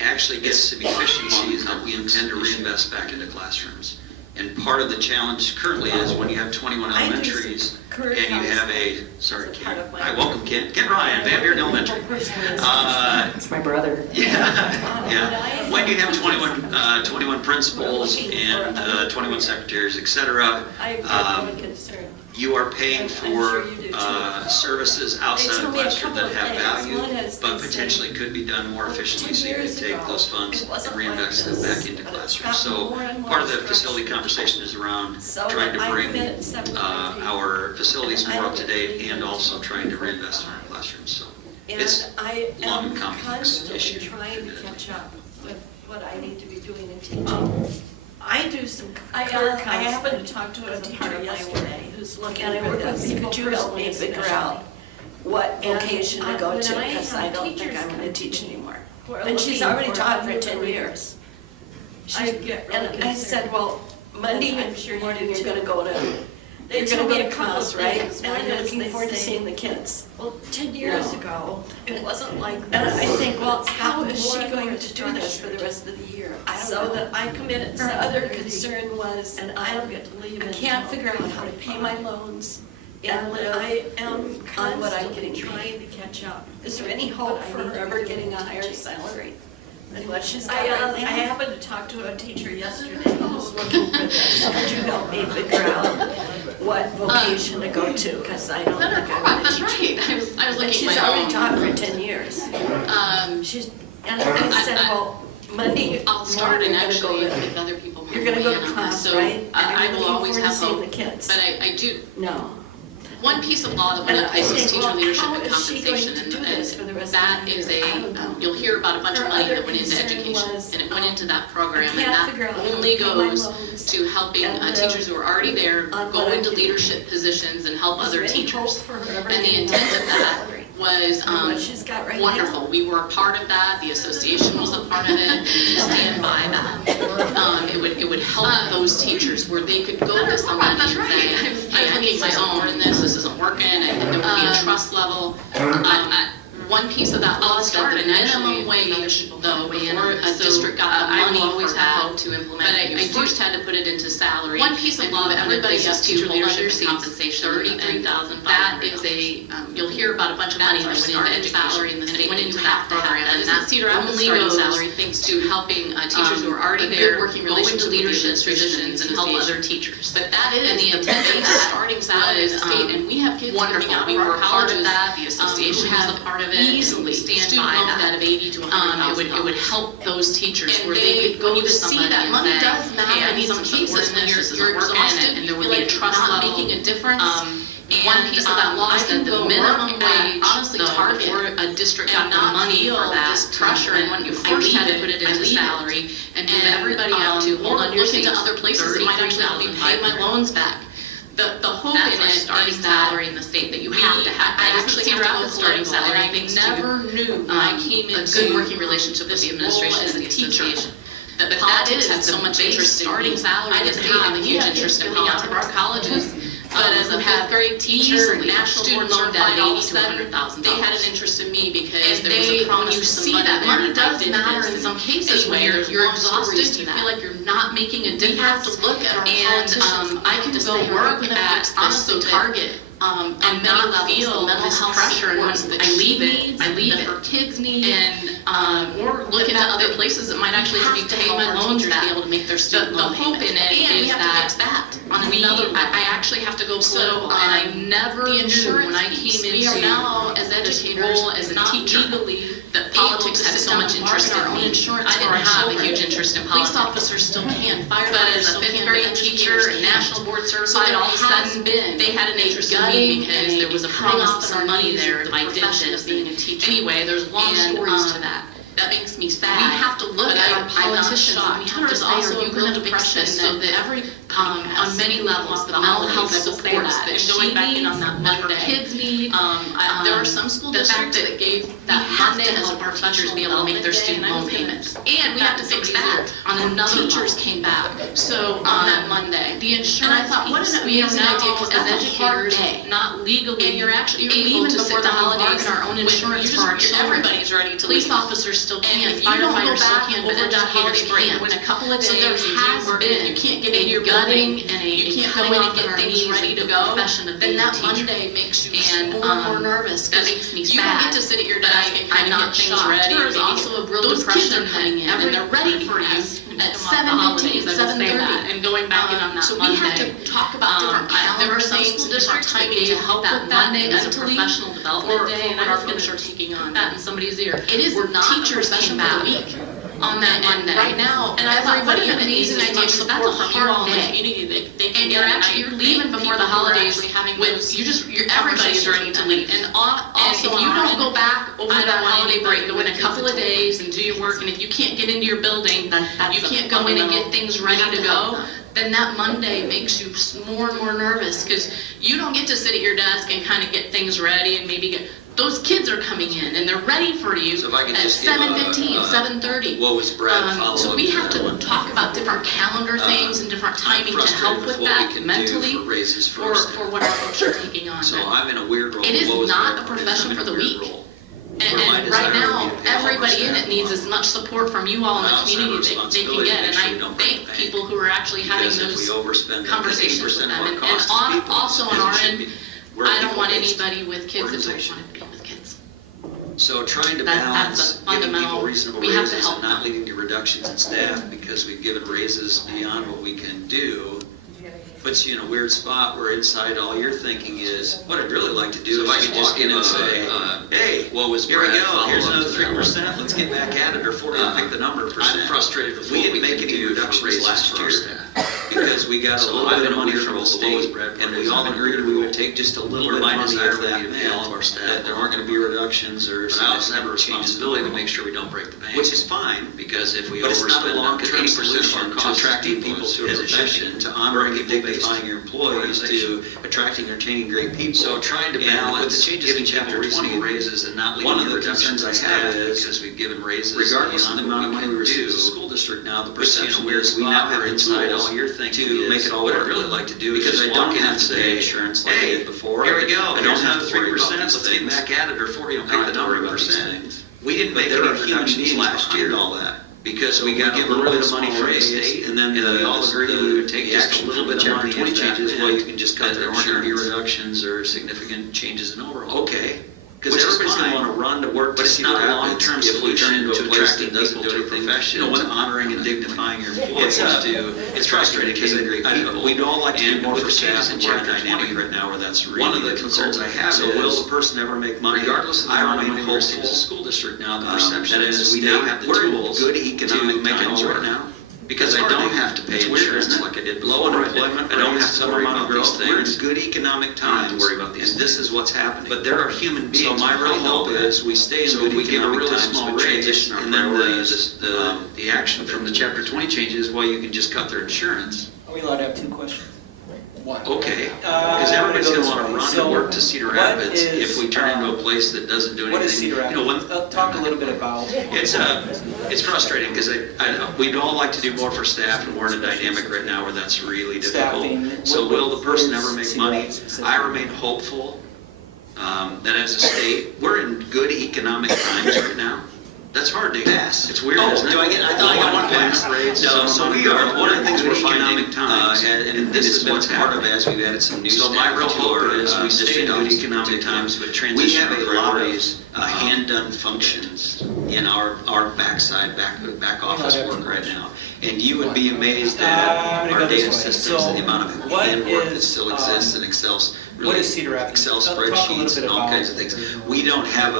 actually get some efficiencies that we intend to reinvest back into classrooms. And part of the challenge currently is when you have 21 elementaries and you have I welcome Kent Ryan, Van Buren Elementary. It's my brother. Yeah. When you have 21 principals and 21 secretaries, etc., you are paying for services outside of the classroom that have value, but potentially could be done more efficiently, so you can take those funds and reinvest them back into classrooms. So part of the facility conversation is around trying to bring our facilities more up to date and also trying to reinvest in our classrooms. So it's a long and complex issue. Trying to catch up with what I need to be doing in teaching. I do some I happened to talk to a teacher yesterday who's looking for this. Could you help me figure out what vocation to go to, because I don't think I'm going to teach anymore. And she's already taught for 10 years. And I said, well, Monday morning you're going to go to, you're going to go to class, right? And you're looking forward to seeing the kids. Well, 10 years ago, it wasn't like this. And I think, well, how is she going to do this for the rest of the year? So that I committed. Her other concern was, and I don't get to leave. I can't figure out how to pay my loans and live. I am on what I'm getting trying to catch up. Is there any hope for her ever getting a higher salary? And what she's got right now. I happened to talk to a teacher yesterday who was looking for this. Could you help me figure out what vocation to go to? Because I don't think I want to That's teach. right. I was And looking she's at my already own. taught for 10 years. And I said, well, Monday I'll start morning and you're gonna actually go to, give other people more you're gonna go to hand on class, this. So right? And I you're will looking always forward to have seeing hope. the kids. But I do. No. One piece of law that And one I places think, teacher well, leadership how and is she going compensation, to do this for the rest of that the is year? a, I don't know. you'll hear about a bunch of Her money other that went into concern education, was, and it went into that program, and can't that figure out how to only pay my goes loans to helping and live teachers who are already there on go what I into do. leadership positions and help Is other there any hope teachers. for her ever And the getting intent another of that salary? was What she's got right now? wonderful. We were a part of that. The association was a part of it. And we stand by that. It would help those teachers where they could go to somebody and say, hey, I need my own in this. This isn't working. I think there would be a trust level. One piece of that law said the minimum wage, though, before a district got the money for that to implement. But I first had to put it into salary. One piece of law that everybody has to hold on your compensation, $33,500. That is a, you'll hear about a bunch of money that went into education, and it went into that program, and that Cedar Rapids only goes to helping teachers who are already there go into leadership positions and help other teachers. But that is, and the intent of that starting salary is state, and we have kids coming out of our colleges. The association is a part of it. Easily stand by that of 80 to 100,000. It would help those teachers where they could go to somebody and say, hey, I need some cases when you're exhausted, and there would be a trust level. Making a difference. One piece of that law said the minimum wage, honestly, before a district got the money for that pressure, and when you first had to put it into salary, and move everybody out to, hold on, you're looking to other places that might actually help me pay my loans back. The hope in it starting salary in the state that you have to have. I actually Cedar Rapids starting salary. They never knew when I came into a good working relationship with the administration as a teacher. But that is so much interest starting salary. I didn't have a huge interest in paying out of our colleges. But as a fifth grade teacher, national student loan debt at 80 to 100,000. They had an interest in me because there was a promise of some money. That money does matter in some cases when you're exhausted, you feel like you're not making a difference. We have to look at our politicians. I can go work at honestly Target. And not feel this pressure, and once I leave it, her kids need, and or look into other places that might actually help me pay my loans or be able to make their student loan payment. The hope in it is that I actually have to go political, and I never knew when I came into now as educators, as a teacher, that politics had so much interest in me. I didn't have a huge interest in politics. Police officers still can, firefighters, as a fifth grade teacher, and national board certified, all of a sudden they had an interest in me because there was a promise of some money there if I did this. Being a teacher. Anyway, there's long stories to that. That makes me sad. We have to look at our politicians, and we have to say, are you going to fix this so that every, on many levels, the mental health supports that she needs, that her kids need. There are some school districts that gave that Monday to help our teachers be able to make their student loan payments. And we have to fix that on another teachers came back. So on that Monday, the insurance piece, we have an idea because as educators, not legally, and you're able to sit down and bargain our own insurance for our children. Everybody's ready to leave. Police officers still can, firefighters still can, but educators can't. In a couple of days, so there has been, you can't get into your building, and you can't go in and get things ready to go, then that Monday makes you more and more nervous. That makes me sad. You don't get to sit at your desk and kind of get things ready. There is also a real depression coming in, and they're ready for you at 7:15, 7:30, and going back in on that Monday. So we have to talk about different calendar. There are some school districts that gave help that Monday as a professional development day, and our folks are taking on that in somebody's ear. It is not teachers came back on that Monday. Right now, and everybody had an amazing idea to support from you all in the community. And you're leaving before the holidays with everybody's ready to leave. And also, if you don't go back over that holiday break, go in a couple of days and do your work, and if you can't get into your building, you can't go in and get things ready to go, then that Monday makes you more and more nervous because you don't get to sit at your desk and kind of get things ready and maybe get. Those kids are coming in and they're ready for you So if I could at just give 7:15, 7:30. What was Brad follow So up we to have that to one? talk about different calendar things and different timing to help with that mentally for what our folks are taking on. So I'm in a weird role. It is What was not Brad a for? profession I'm in for a the weird weak. role. And right now, everybody in it needs as much support from you all in the community that they can get. And I thank people who are actually having those conversations with them. And also on our end, I don't want anybody with kids that don't want to be with kids. So trying to That's a balance giving people fundamental- reasonable we have to raises help and not them. leading to reductions in staff because we've given raises beyond what we can do puts you in a weird spot where inside all you're thinking is, what I'd really like to do So is if I just could just walk in give and say, hey, what was here we Brad go, here's follow-up another to that? 3%, let's get back at it, or 40, pick the number percent. I'm frustrated with We what didn't we make can any do for reductions raises last for our year staff. because we got a So little I've bit been of money wondering from the what was state, Brad and we Porter's all been agreed we would take just a little bit of Remind money us if of that that meant all of our staff. that there weren't going to be reductions or But I also have a significant changes in responsibility to the make sure we don't break the bank. which is fine, Because if we but it's not a overspend, long-term 80% of solution our to costs attracting people influence to a profession, to honoring and dignifying your employees, to attracting and retaining great people. So trying to And balance with the changes giving in Chapter people 20, reasonable raises and not leading one to of the reductions concerns in I have staff is, because we've given raises regardless of the beyond amount of what money we receive do. as a school district now, the Puts you in a perception weird is we spot now where have inside tools all you're thinking to is, make it all what I'd work. really like to do is Because just I don't walk in have and to say, pay insurance like I hey, did before. here we go, I don't here's have another to worry about 3%, these let's get things. back at it, or 40, Don't pick have the to number worry about these percent. things. We didn't But make there any are human human beings beings last year behind all that. because We got a little bit of money from the state, and then we all agreed we would take just a little bit of money. Chapter 20 changes, well, you can just cut that their there weren't going to be insurance. reductions or significant changes in overall. Okay. Because Which is everybody's going to fine. want to run to work But to it's Cedar not a Rapids long-term if we turn solution into to a place attracting that doesn't people do to a anything, profession, to to honoring and dignifying your employees, It's frustrating because retaining great people. we'd all like to do And more with for the changes staff in and we're in a Chapter dynamic 20 right now where that's really One of the difficult. concerns I have So is, will the person ever make money? regardless of the I amount of remain money we receive hopeful. as a school district now, the That perception is, is we now have the we're in tools good to economic make it times all right work. now. Because It's I hard don't to- have to pay it's weird, insurance isn't it? like I did Low before. unemployment I don't have rates, to worry about these growth. We're in things. good economic I don't have to times. worry about these And this is what's happening. But there are human beings. So my real behind all hope that. is we stay in So good if we give a economic really times, small but raise, transition our and then priorities, the action from the Chapter 20 changes, well, you can just cut their insurance. Are we allowed to have two questions? Okay, because everybody's going to want to run to So, work to Cedar what Rapids is, if we turn into a place that doesn't do anything. What is Cedar Rapids? You know, when, Talk a little bit about. it's frustrating because we'd all like to do more for staff, and we're in a dynamic right now where that's really difficult. Staffing. So What- will the person what is ever make Cedar money? Rapids specifically? I remain hopeful that as a state, we're in good economic times right now. That's hard to pass. It's weird, isn't it? I thought I got one pass. No, so we are, one of the things we're finding, and this has been part of as we've added some new staff. So my real hope is we stay in good economic times, but transition our priorities, hand-done functions in our backside, back office work right now. And you would be amazed at I'm gonna our go this data way. systems and the amount of What handwork that is, still exists in Excel's. what is Cedar Rapids? Excel Talk a little spreadsheets bit and all about- kinds of things. We don't have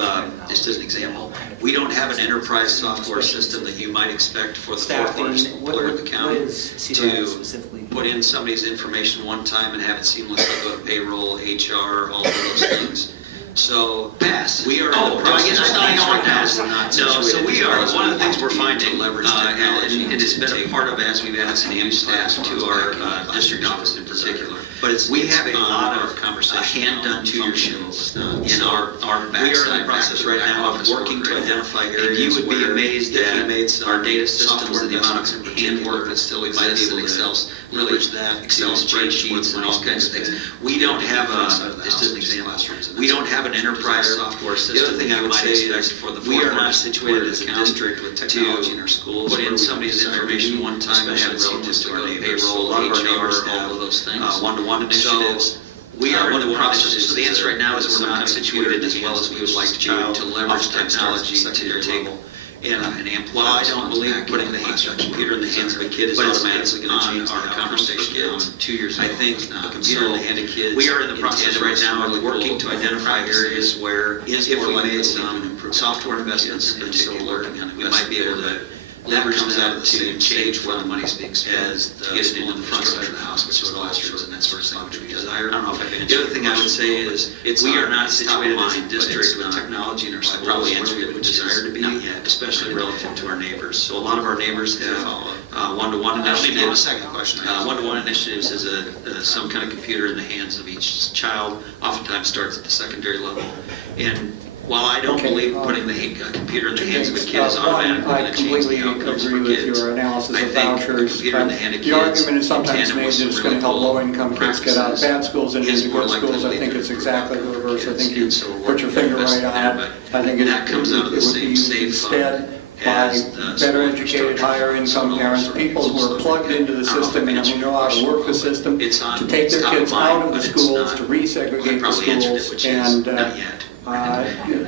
just as an example, we don't have an enterprise software system that you might expect for the fourth Staffing, largest employer in the what county is Cedar Rapids to specifically? put in somebody's information one time and have it seamlessly go to payroll, HR, all of those things. So, pass. We are in the process right now. No, so we are, one of the things we're finding, leverage technology, and it's been a part of as we've added some new staff to our district office in particular. But we have a lot of hand-done functions in our backside. We are in the process right now of working to identify areas. And you would be amazed at our data systems and the amount of handwork that still exists in Excel, leverage that, Excel spreadsheets and all kinds of things. We don't have just as an example, we don't have an enterprise software system. The other thing I would say is we are not situated as a district with technology in our schools. Put in somebody's information one time and have it seamlessly go to payroll, HR, all of those things. One-to-one initiatives. We are in the process, so the answer right now is we're not situated as well as we would like to leverage technology to table. And while I don't believe putting the computer in the hands of a kid is automatically going to change our conversation 2 years ago. I think a computer in the hand of kids. We are in the process right now of working to identify areas where if we made some software investments in particular, we might be able to leverage that to change where the money's being spent to get it into the front side of the house, which is classrooms and that sort of thing, which we desire. I don't know if I've answered. The other thing I would say is we are not situated as a district with technology in our schools where we would desire to be, especially relative to our neighbors. So a lot of our neighbors have one-to-one initiatives. Second question. One-to-one initiatives is some kind of computer in the hands of each child. Oftentimes starts at the secondary level. And while I don't believe putting the computer in the hands of a kid is automatically going to change the outcomes for kids, your analysis I of think a vouchers. computer in the hand of The kids argument is sometimes in tandem made with that some it's going really to help cool low-income kids get out of bad schools and is into more good likely schools. to I lead think to it's improved exactly the outcomes for reverse. I kids. think you And so we're put your working finger to invest right in on that, it. but I think that comes out of the it would same be used save instead fund by as the better school educated, infrastructure higher fund, income so parents, on. people who are plugged into the system and who know how to work the system, It's to take their top kids mind, out of but the it's schools, not- to I resegregate the probably answered it, schools, which is and not yet.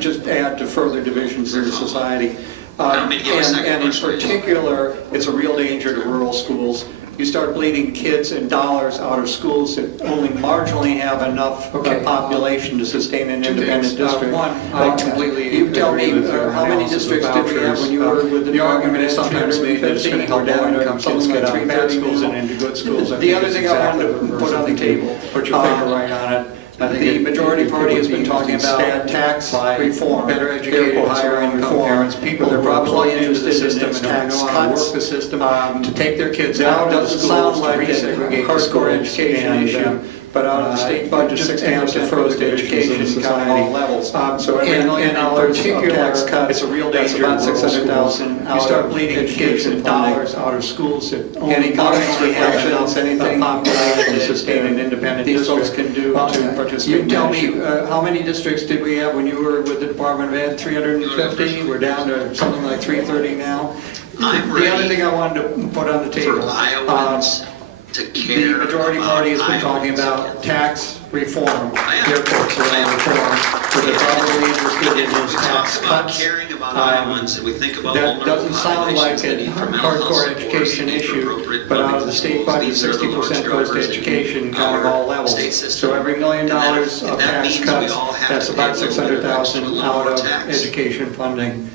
just add to further divisions in society. don't mean to give a second And in question. particular, it's a real danger to rural schools. You start bleeding kids and dollars out of schools that only marginally have enough population to sustain an independent district. One, I completely You tell me, agree with your how many analysis of districts did we have when you were with the The argument is Department? sometimes made that it's going to help low-income kids get out of bad schools and into good schools. I The think other it's thing I wanted exactly to the put on the reverse. I think you table, put your finger right on it. I think the it- majority it party has would been be talking about instead tax by reform, better educated, higher higher income income parents, people they're who are probably plugged into the interested in system this and tax know how to cuts, work the system to take their kids Now, out it of the doesn't schools, sound to like a resegregate the hardcore schools education and, issue, but out of the state budget, just 60% goes to education, counting all levels. So every And $1 million in of particular, tax cuts, it's a real that's danger. about About 600,000 You out start of bleeding kids education and funding. dollars out of schools that Any only comments, marginally have reflections, enough anything population to sustain an independent these district. folks can do to participate You in tell that me, issue? how many districts did we have when you were with the Department of Ed? 350? We're down to something like 330 now. I'm The other ready thing I wanted to put on the for table. Iowans to care The majority party has been about talking Iowans. about tax reform. I am. Airports around reform, but they're probably interested in those We talk tax about cuts. caring about Iowans, and we think about That vulnerable doesn't sound like populations that a need for mental health hardcore supports, education need for issue, appropriate but out funding of the for state schools. budget, These are the large 60% goes to drivers in education, counting our all levels. state system. So every $1 million And that- of that tax means we cuts, all have that's to about pay a little bit of extra, 600,000 a little out more of tax. education funding.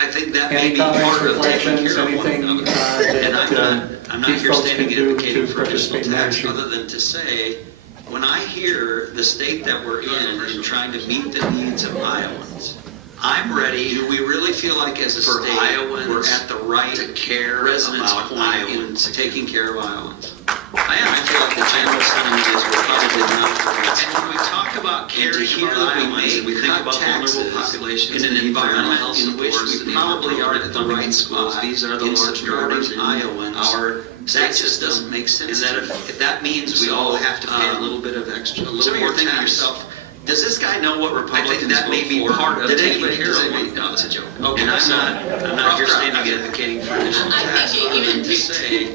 I think that may Any be comments, part of taking reflections, care of one anything another. that And I'm not these here folks standing can do advocating to for additional participate in that tax, issue? other than to say, when I hear the state that we're in and trying to meet the needs of Iowans, I'm ready. Do we really feel like as a state, Iowans, we're at the right to care residents about Iowans, taking care of Iowans? I feel like the general sentiment is we're probably not the right. And when we talk about caring about Iowans, and we think about vulnerable populations in an environment in which we probably are at the right spot, these are the large drivers in Iowans. That just doesn't make sense. And that if that means we all have to pay a little bit of extra, a little more tax. Does this guy know what Republicans vote for? I think that may be part of taking care of one. No, it's a joke. Okay, and I'm not here standing advocating for additional tax, other than to say,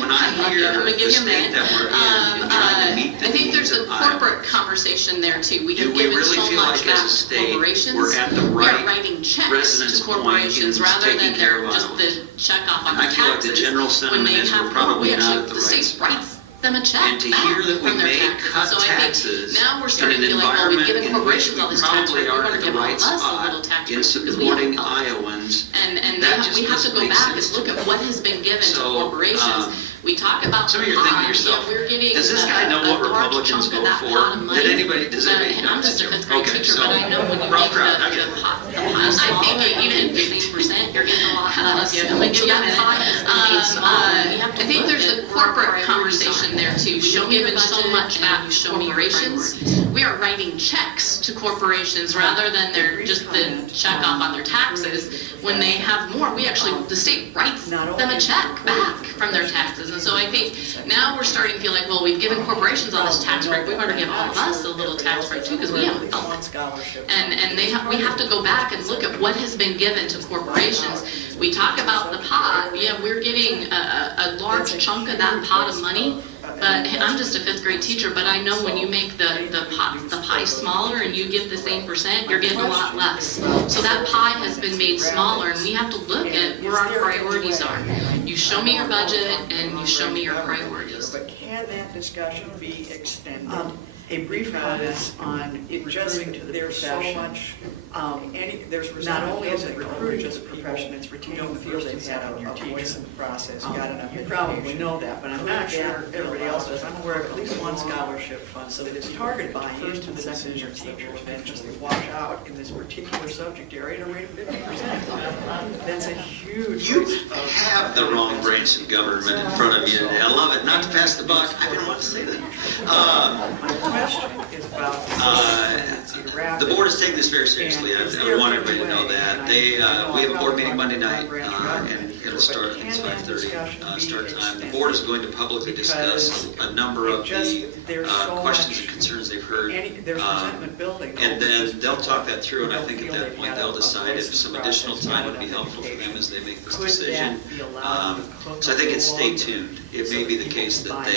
when I hear the state that we're in trying to meet the I think needs there's a of corporate Iowans, conversation there too. We do have we given really so feel much like as back a to state, corporations. we're at the We are right writing checks residence to point corporations in rather taking than care of just Iowans? the check off on And the I feel like the taxes. general When sentiment they is have we're probably we not actually, at the the right state spot. writes them a check And to back hear that we from their may taxes. cut So I think taxes now we're in starting an to feel like, well, we've environment given in which corporations we all this tax probably break, we are want at to the give all right of us a spot little tax in break because we have supporting a Iowans, and that they, just we have to doesn't go make back sense and look to at me. what has been given to So, corporations. We talk about some the of you are thinking pot, to yourself, we're getting does this guy know what a large Republicans chunk of vote that for? pot of money. Does anybody And I'm know? just a fifth grade Okay, teacher, so, but I know when you rough make crowd, I the get it. pot smaller, even if it's 8%, you're getting a lot less. you. I'm gonna give you a minute. I I think there's a corporate conversation there too. We've given so much back to corporations. We are writing checks to corporations rather than they're just the check off on their taxes. When they have more, we actually, the state writes them a check back from their taxes. And so I think now we're starting to feel like, well, we've given corporations all this tax break, we better give all of us a little tax break too, because we haven't felt it. And we have to go back and look at what has been given to corporations. We talk about the pot, yeah, we're getting a large chunk of that pot of money, but I'm just a fifth grade teacher, but I know when you make the pie smaller and you give the same percent, you're getting a lot less. So that pie has been made smaller, and we have to look at where our priorities are. You show me your budget and you show me your priorities. But can that discussion be extended? A brief comment on returning to the profession. Not only is it recruiting to the profession, it's retaining the person that's had a voice in the process. You probably know that, but I'm not sure everybody else does. I'm aware of at least one scholarship fund that is targeted by first and second year teachers that just wash out in this particular subject area at a rate of 50%. That's a huge. You have the wrong branch of government in front of you today. I love it. Not to pass the buck. I didn't want to say that. My question is about Cedar Rapids. The board is taking this very seriously. I want everybody to know that. We have a board meeting Monday night, and it'll start at 5:30 start time. The board is going to publicly discuss a number of the questions and concerns they've heard. And then they'll talk that through, and I think at that point they'll decide if some additional time would be helpful for them as they make this decision. So I think it's stay tuned. It may be the case that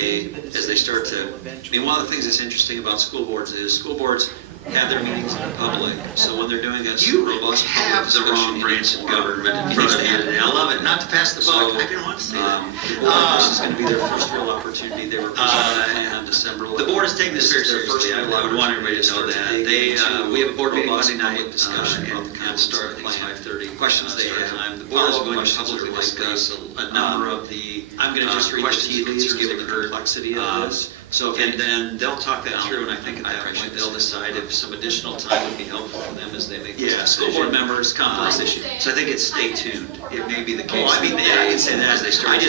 as they start to, I mean, one of the things that's interesting about school boards is school boards have their meetings in public, so when they're doing a robust public discussion. You have the wrong branch of government in front of you, and I love it, not to pass the buck, I didn't want to say that. This is gonna be their first real opportunity, they were presenting on December 11th. The board is taking this very seriously, I would want everybody to know that. We have a board meeting Monday night, discussion about the council start at 5:30. Questions they have. The board is going to publicly discuss a number of the, I'm gonna just read the tea leaves given the complexity of this. So, and then they'll talk that through, and I think at that point, they'll decide if some additional time would be helpful for them as they make this decision. School board members, complex issue. So I think it's stay tuned. It may be the case. I mean, I can say that as they start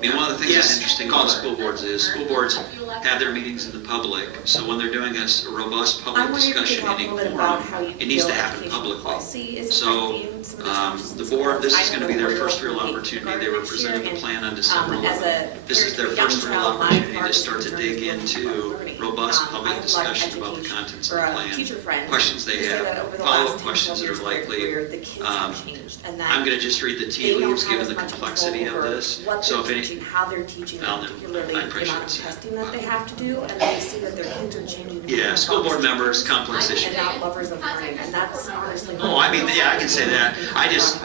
one of the things that's interesting about school boards is school boards have their meetings in the public, so when they're doing a robust public discussion meeting forum, it needs to happen publicly. So, the board, this is gonna be their first real opportunity. They were presented the plan on December 11th. This is their first real opportunity to start to dig into robust public discussion about the contents of the plan. Questions they have, follow-up questions that are likely. I'm gonna just read the tea leaves given the complexity of this. So if any, how they're teaching, particularly the amount of testing that they have to do, and they see that their kids are changing. Yeah, school board members, complex issue. And not lovers of learning, and that's honestly. Oh, I mean, yeah, I can say that. I just,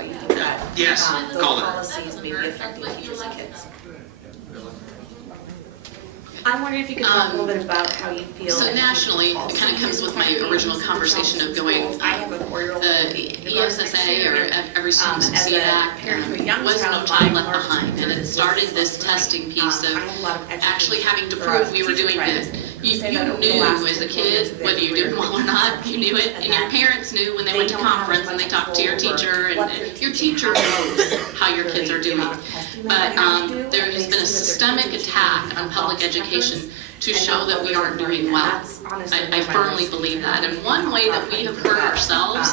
yes, those call it. policies may be affecting teachers and kids. I'm wondering if you could talk a little bit about how you feel. So nationally, it kind of comes with my original conversation of going, I have a 4-year-old. the ESSA or Every Student Succeed Act was No Child Left Behind, and it started this testing piece of actually having to prove we were doing this. You knew as a kid, whether you did well or not, you knew it, and your parents knew when they went to conference and they talked to your teacher, and your teacher knows how your kids are doing. But there has been a systemic attack on public education to show that we aren't doing well. I firmly believe that. And one way that we have hurt ourselves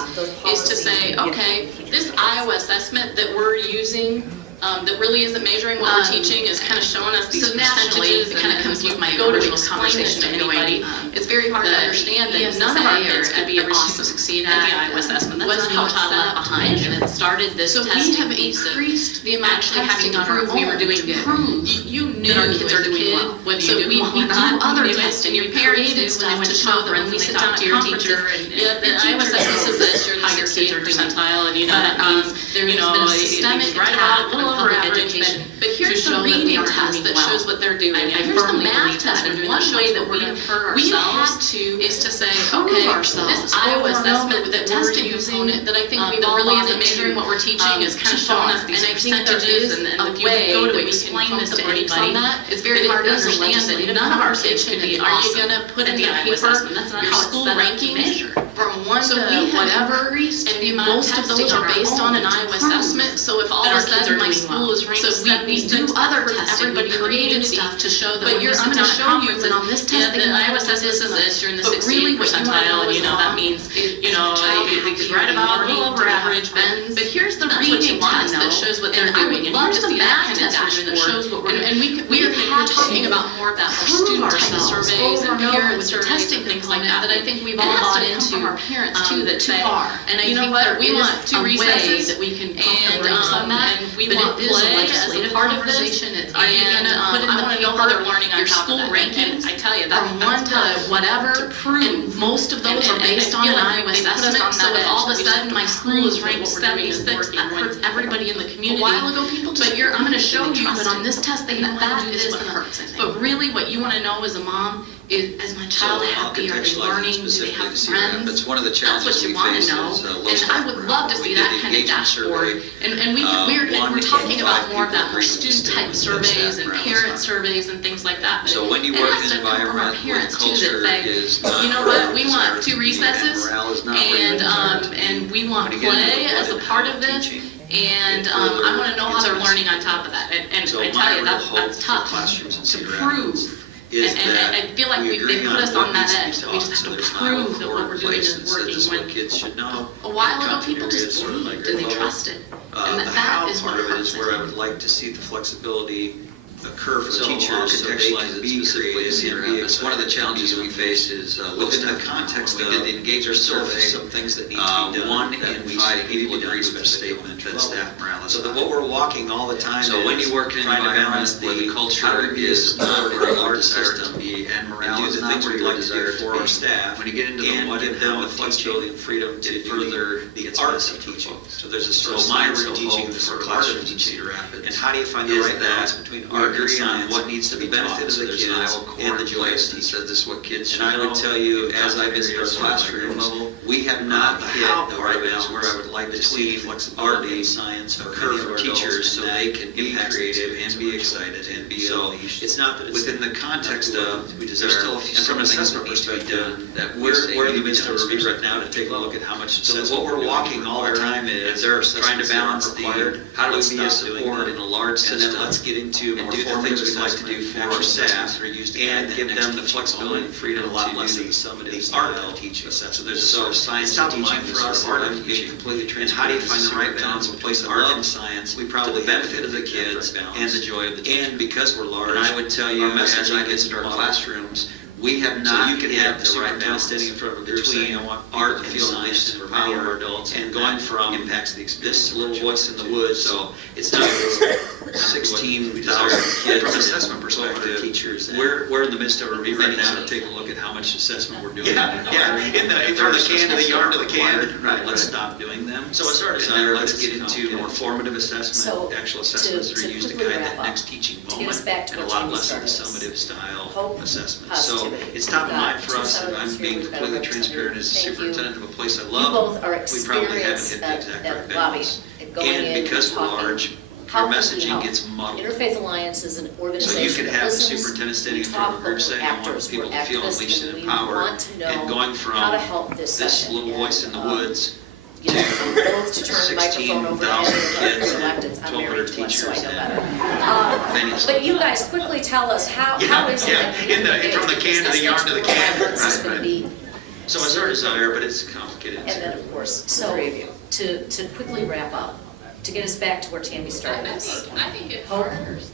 is to say, okay, this Iowa assessment that we're using that really isn't measuring what we're teaching is kind of showing us these percentages. It kind of comes with my original conversation to anybody. It's very hard to understand that none of our kids could be Every Student Succeed at the Iowa assessment. That's No Child Left Behind, and it started this testing piece of the amount of having to prove we were doing good. You knew our kids are doing well, whether you did well or not. Other testing, your parents knew when they went to conference, when we sit down to your teacher, and the Iowa assessment says this, you're how your kids are percentile, and you know that means there has been a systemic attack on public education. But here's the reading test that shows what they're doing. And here's the math test. And one way that we have hurt ourselves is to say, okay, this Iowa assessment that we're using, that I think we really isn't measuring what we're teaching, is kind of showing us these percentages. And if you go to explain this to anybody, it's very hard to understand that none of our kids can be. Are you going to put in the paper your school rankings from 1 to whatever? And most of those are based on an Iowa assessment. So if all of a sudden my school is ranked, so we do other testing, everybody created stuff to show that when you sit down at conference and on this test, the Iowa assessment says this, you're in the 60th percentile, and you know that means, it's right about a little over average, but here's the reading test that shows what they're doing, and here's the math test that shows what we're doing. And we're talking about more of that, our student type surveys and parent testing things like that, that I think we've all bought into our parents too, that say, and I think that we want 2 recesses that we can and we want play as a part of this, and I want to know how they're learning on top of that. And I tell you, that from 1 to whatever, to prove, most of those are based on an Iowa assessment, so if all of a sudden my school is ranked 76, that hurts everybody in the community. A while ago, people just, I'm going to show you, but on this test, they that is what hurts. But really, what you want to know as a mom is my child happy? Are they learning? Do they have friends? That's one of the That's what challenges you we want face to know. is And I would love to see that kind of dashboard. And we're talking about more of that, more student type surveys and parent surveys and things like that. But So when you work in an environment where the culture is not, you know what, we want 2 recesses and we want play as a part of this. And I want to know how they're learning on top of that. And I tell you, that's tough to prove. And I feel like they put us on that edge, that we just have to prove that what we're doing is working. When kids should know. A while ago, people just believed and they trusted. And that is what part of it hurts. is where I would like to see the flexibility occur for teachers, so they can be creative. That's one of the challenges we face is within the context of the engagement survey, some things that need to be done. 1 in 5 people agree with a statement that staff morale is. So that what we're walking all the time. So when you work in an environment where the culture is not where a large system and morale is not where you're desired for our staff, when you get into the what and how, the flexibility and freedom to further the art of teaching. So there's a sort of science of teaching for classrooms in Cedar Rapids. And how do you find the right balance between art and science? What needs to be benefited to the kids and the joy of teaching? So this is what kids should know. And I would tell you, as I visit our classrooms, we have not hit the right balance where I would like to see art and science occur for teachers so they can be creative and be excited and be unleashed. It's not that it's within the context of, there's still a few from an assessment perspective that we're in the midst of a review right now to take a look at how much assessment. So what we're walking all the time is trying to balance the, how do we be a support in a large system, and then let's get into and do the things we'd like to do for our staff and give them the flexibility and freedom to do the art of teaching. So there's a sort of science of teaching for us, art of being completely transparent. And how do you find the right balance between art and science to the benefit of the kids and the joy of the teaching? And because we're large, and I would tell you, as I visit our classrooms, we have not yet the right balance standing in front of a group saying, I want art and science for our adults, and going from impacts the this little voice in the woods. So it's not 16,000 kids from an assessment perspective. Teachers, we're in the midst of a review right now to take a look at how much assessment we're doing. From the can to the yard to the can. Right. Let's stop doing them. So it's sort of let's get into more formative assessment. Actual assessments that are used to guide that next teaching moment, and a lot less of the summative style assessment. So it's top of mind for us, and I'm being completely transparent as a superintendent of a place I love. We probably haven't hit the exact right balance. And because we're large, our messaging gets muddled. Interfaith Alliance is an organization. So you can have the superintendent standing in front of a group saying, I want people to feel unleashed and empowered, and going from this little voice in the woods to 16,000 kids and 1,200 teachers and many. But you guys quickly tell us how is it from the can to the yard to the can. Right. So it's our desire, but it's complicated. And then of course, so to quickly wrap up, to get us back to where Tammy started us. Hope,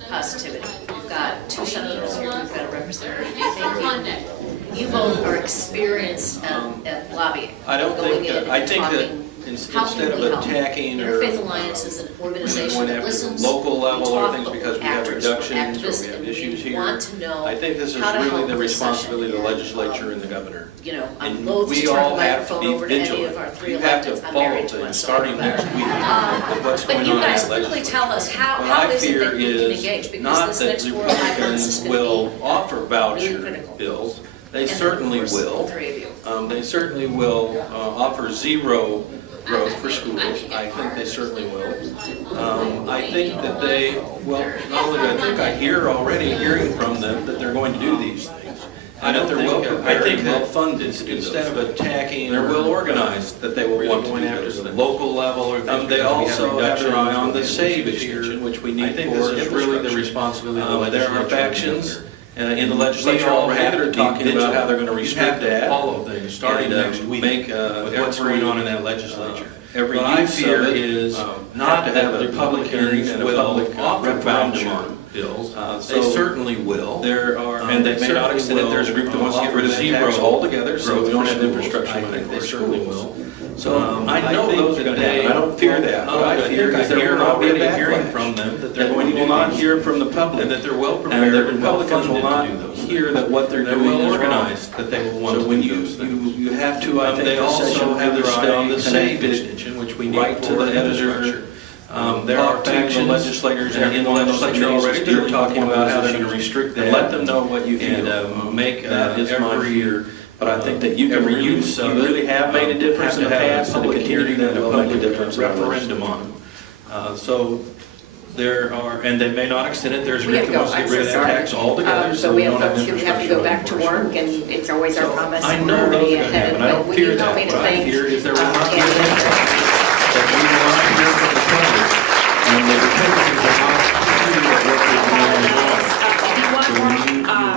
positivity. We've got 2 senators here, we've got a representative. Thank you. You both are experienced at lobbying. I don't think, I think that instead of attacking or Interfaith Alliance is an organization that listens. local level or things with because we have reductions or we have issues here, I think this is really the responsibility of the legislature and the governor. You know, I'm And loath to we turn all the have to microphone be over to any vigilant. of our 3 We have to electeds. I'm follow married to one, things so starting next week with what's but going you on in guys the quickly legislature. tell us how What I is it fear that you can is engage? Because not this that next 4 or 5 months is Republicans going to will be offer voucher critical. bills. They And then, certainly of course, will. the 3 of you. They certainly will offer zero growth for schools. I think they certainly will. I think that they, well, not only do I think, I hear already, hearing from them that they're going to do these things. I don't think, I think they'll fund it instead of attacking, they're well organized, that they will want to go after the local level or things. They also have their eye on the SAVE extension, which we need for infrastructure. I think this is really the responsibility of the legislature. There are factions in the legislature already that are talking about how they're going to restrict that. Follow things starting next week with what's going on in that legislature. What I fear is not to have a public hearing and a public referendum bills. They certainly will. There are, and they may not extend it. There's a group that wants to get rid of zero altogether, so we don't have infrastructure money. They certainly will. So I know those are going to happen. I don't fear that. What I fear is that we're already hearing from them that they're going to will not hear from the public, and that they're well prepared. And the Republicans will not hear that what they're doing is organized. That they will want to when you have to. I think they also have their eye on the SAVE extension, which we need to the editor. There are faction legislators in the legislature already that are talking about how they're going to restrict that. Let them know what you can make that every year. But I think that you can reuse, so really have made a difference in the past and continue to make a public difference referendum on them. So there are, and they may not extend it. There's a group that wants to get rid of that tax altogether, so we don't have folks who have to go back to work, and it's always our promise. I know those are going to happen. I don't fear that. What I fear is there will not be an impact. That we will not hear from the public, and the Republicans will not hear what they're doing wrong.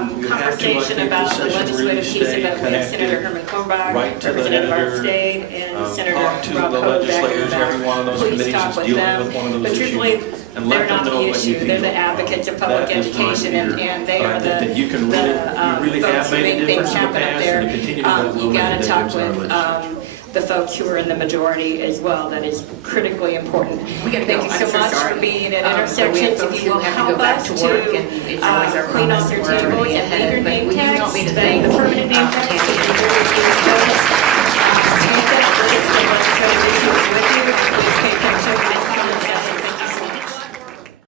So you have conversation keep about this the session legislative really piece stay of it with Senator Herman Kornbach, Write to the Representative Art editor, State, and Senator talk to Rob the Hovack, legislators, and, every one of those please committees talk is with dealing them. with one of those But issues, truthfully, and they're let them not know the what you issue, they're feel. the advocates of public That is my education, fear, and they are that you can the really, you really folks have who made a make things difference in the happen up past, there. and to continue to do You gotta talk in our with legislature. the folks who are in the majority as well. That is critically important. We gotta Thank go. you I'm so so much sorry. for being at But we have Intersections. folks If you who will have to help go back us to to work, and it's always our clean promise off your that we're tables already and ahead. leave your But name would you tags, want me to thank the permanent name tags. Tammy? Stand up, let's go, let's go, let's go, with you. Please pay attention.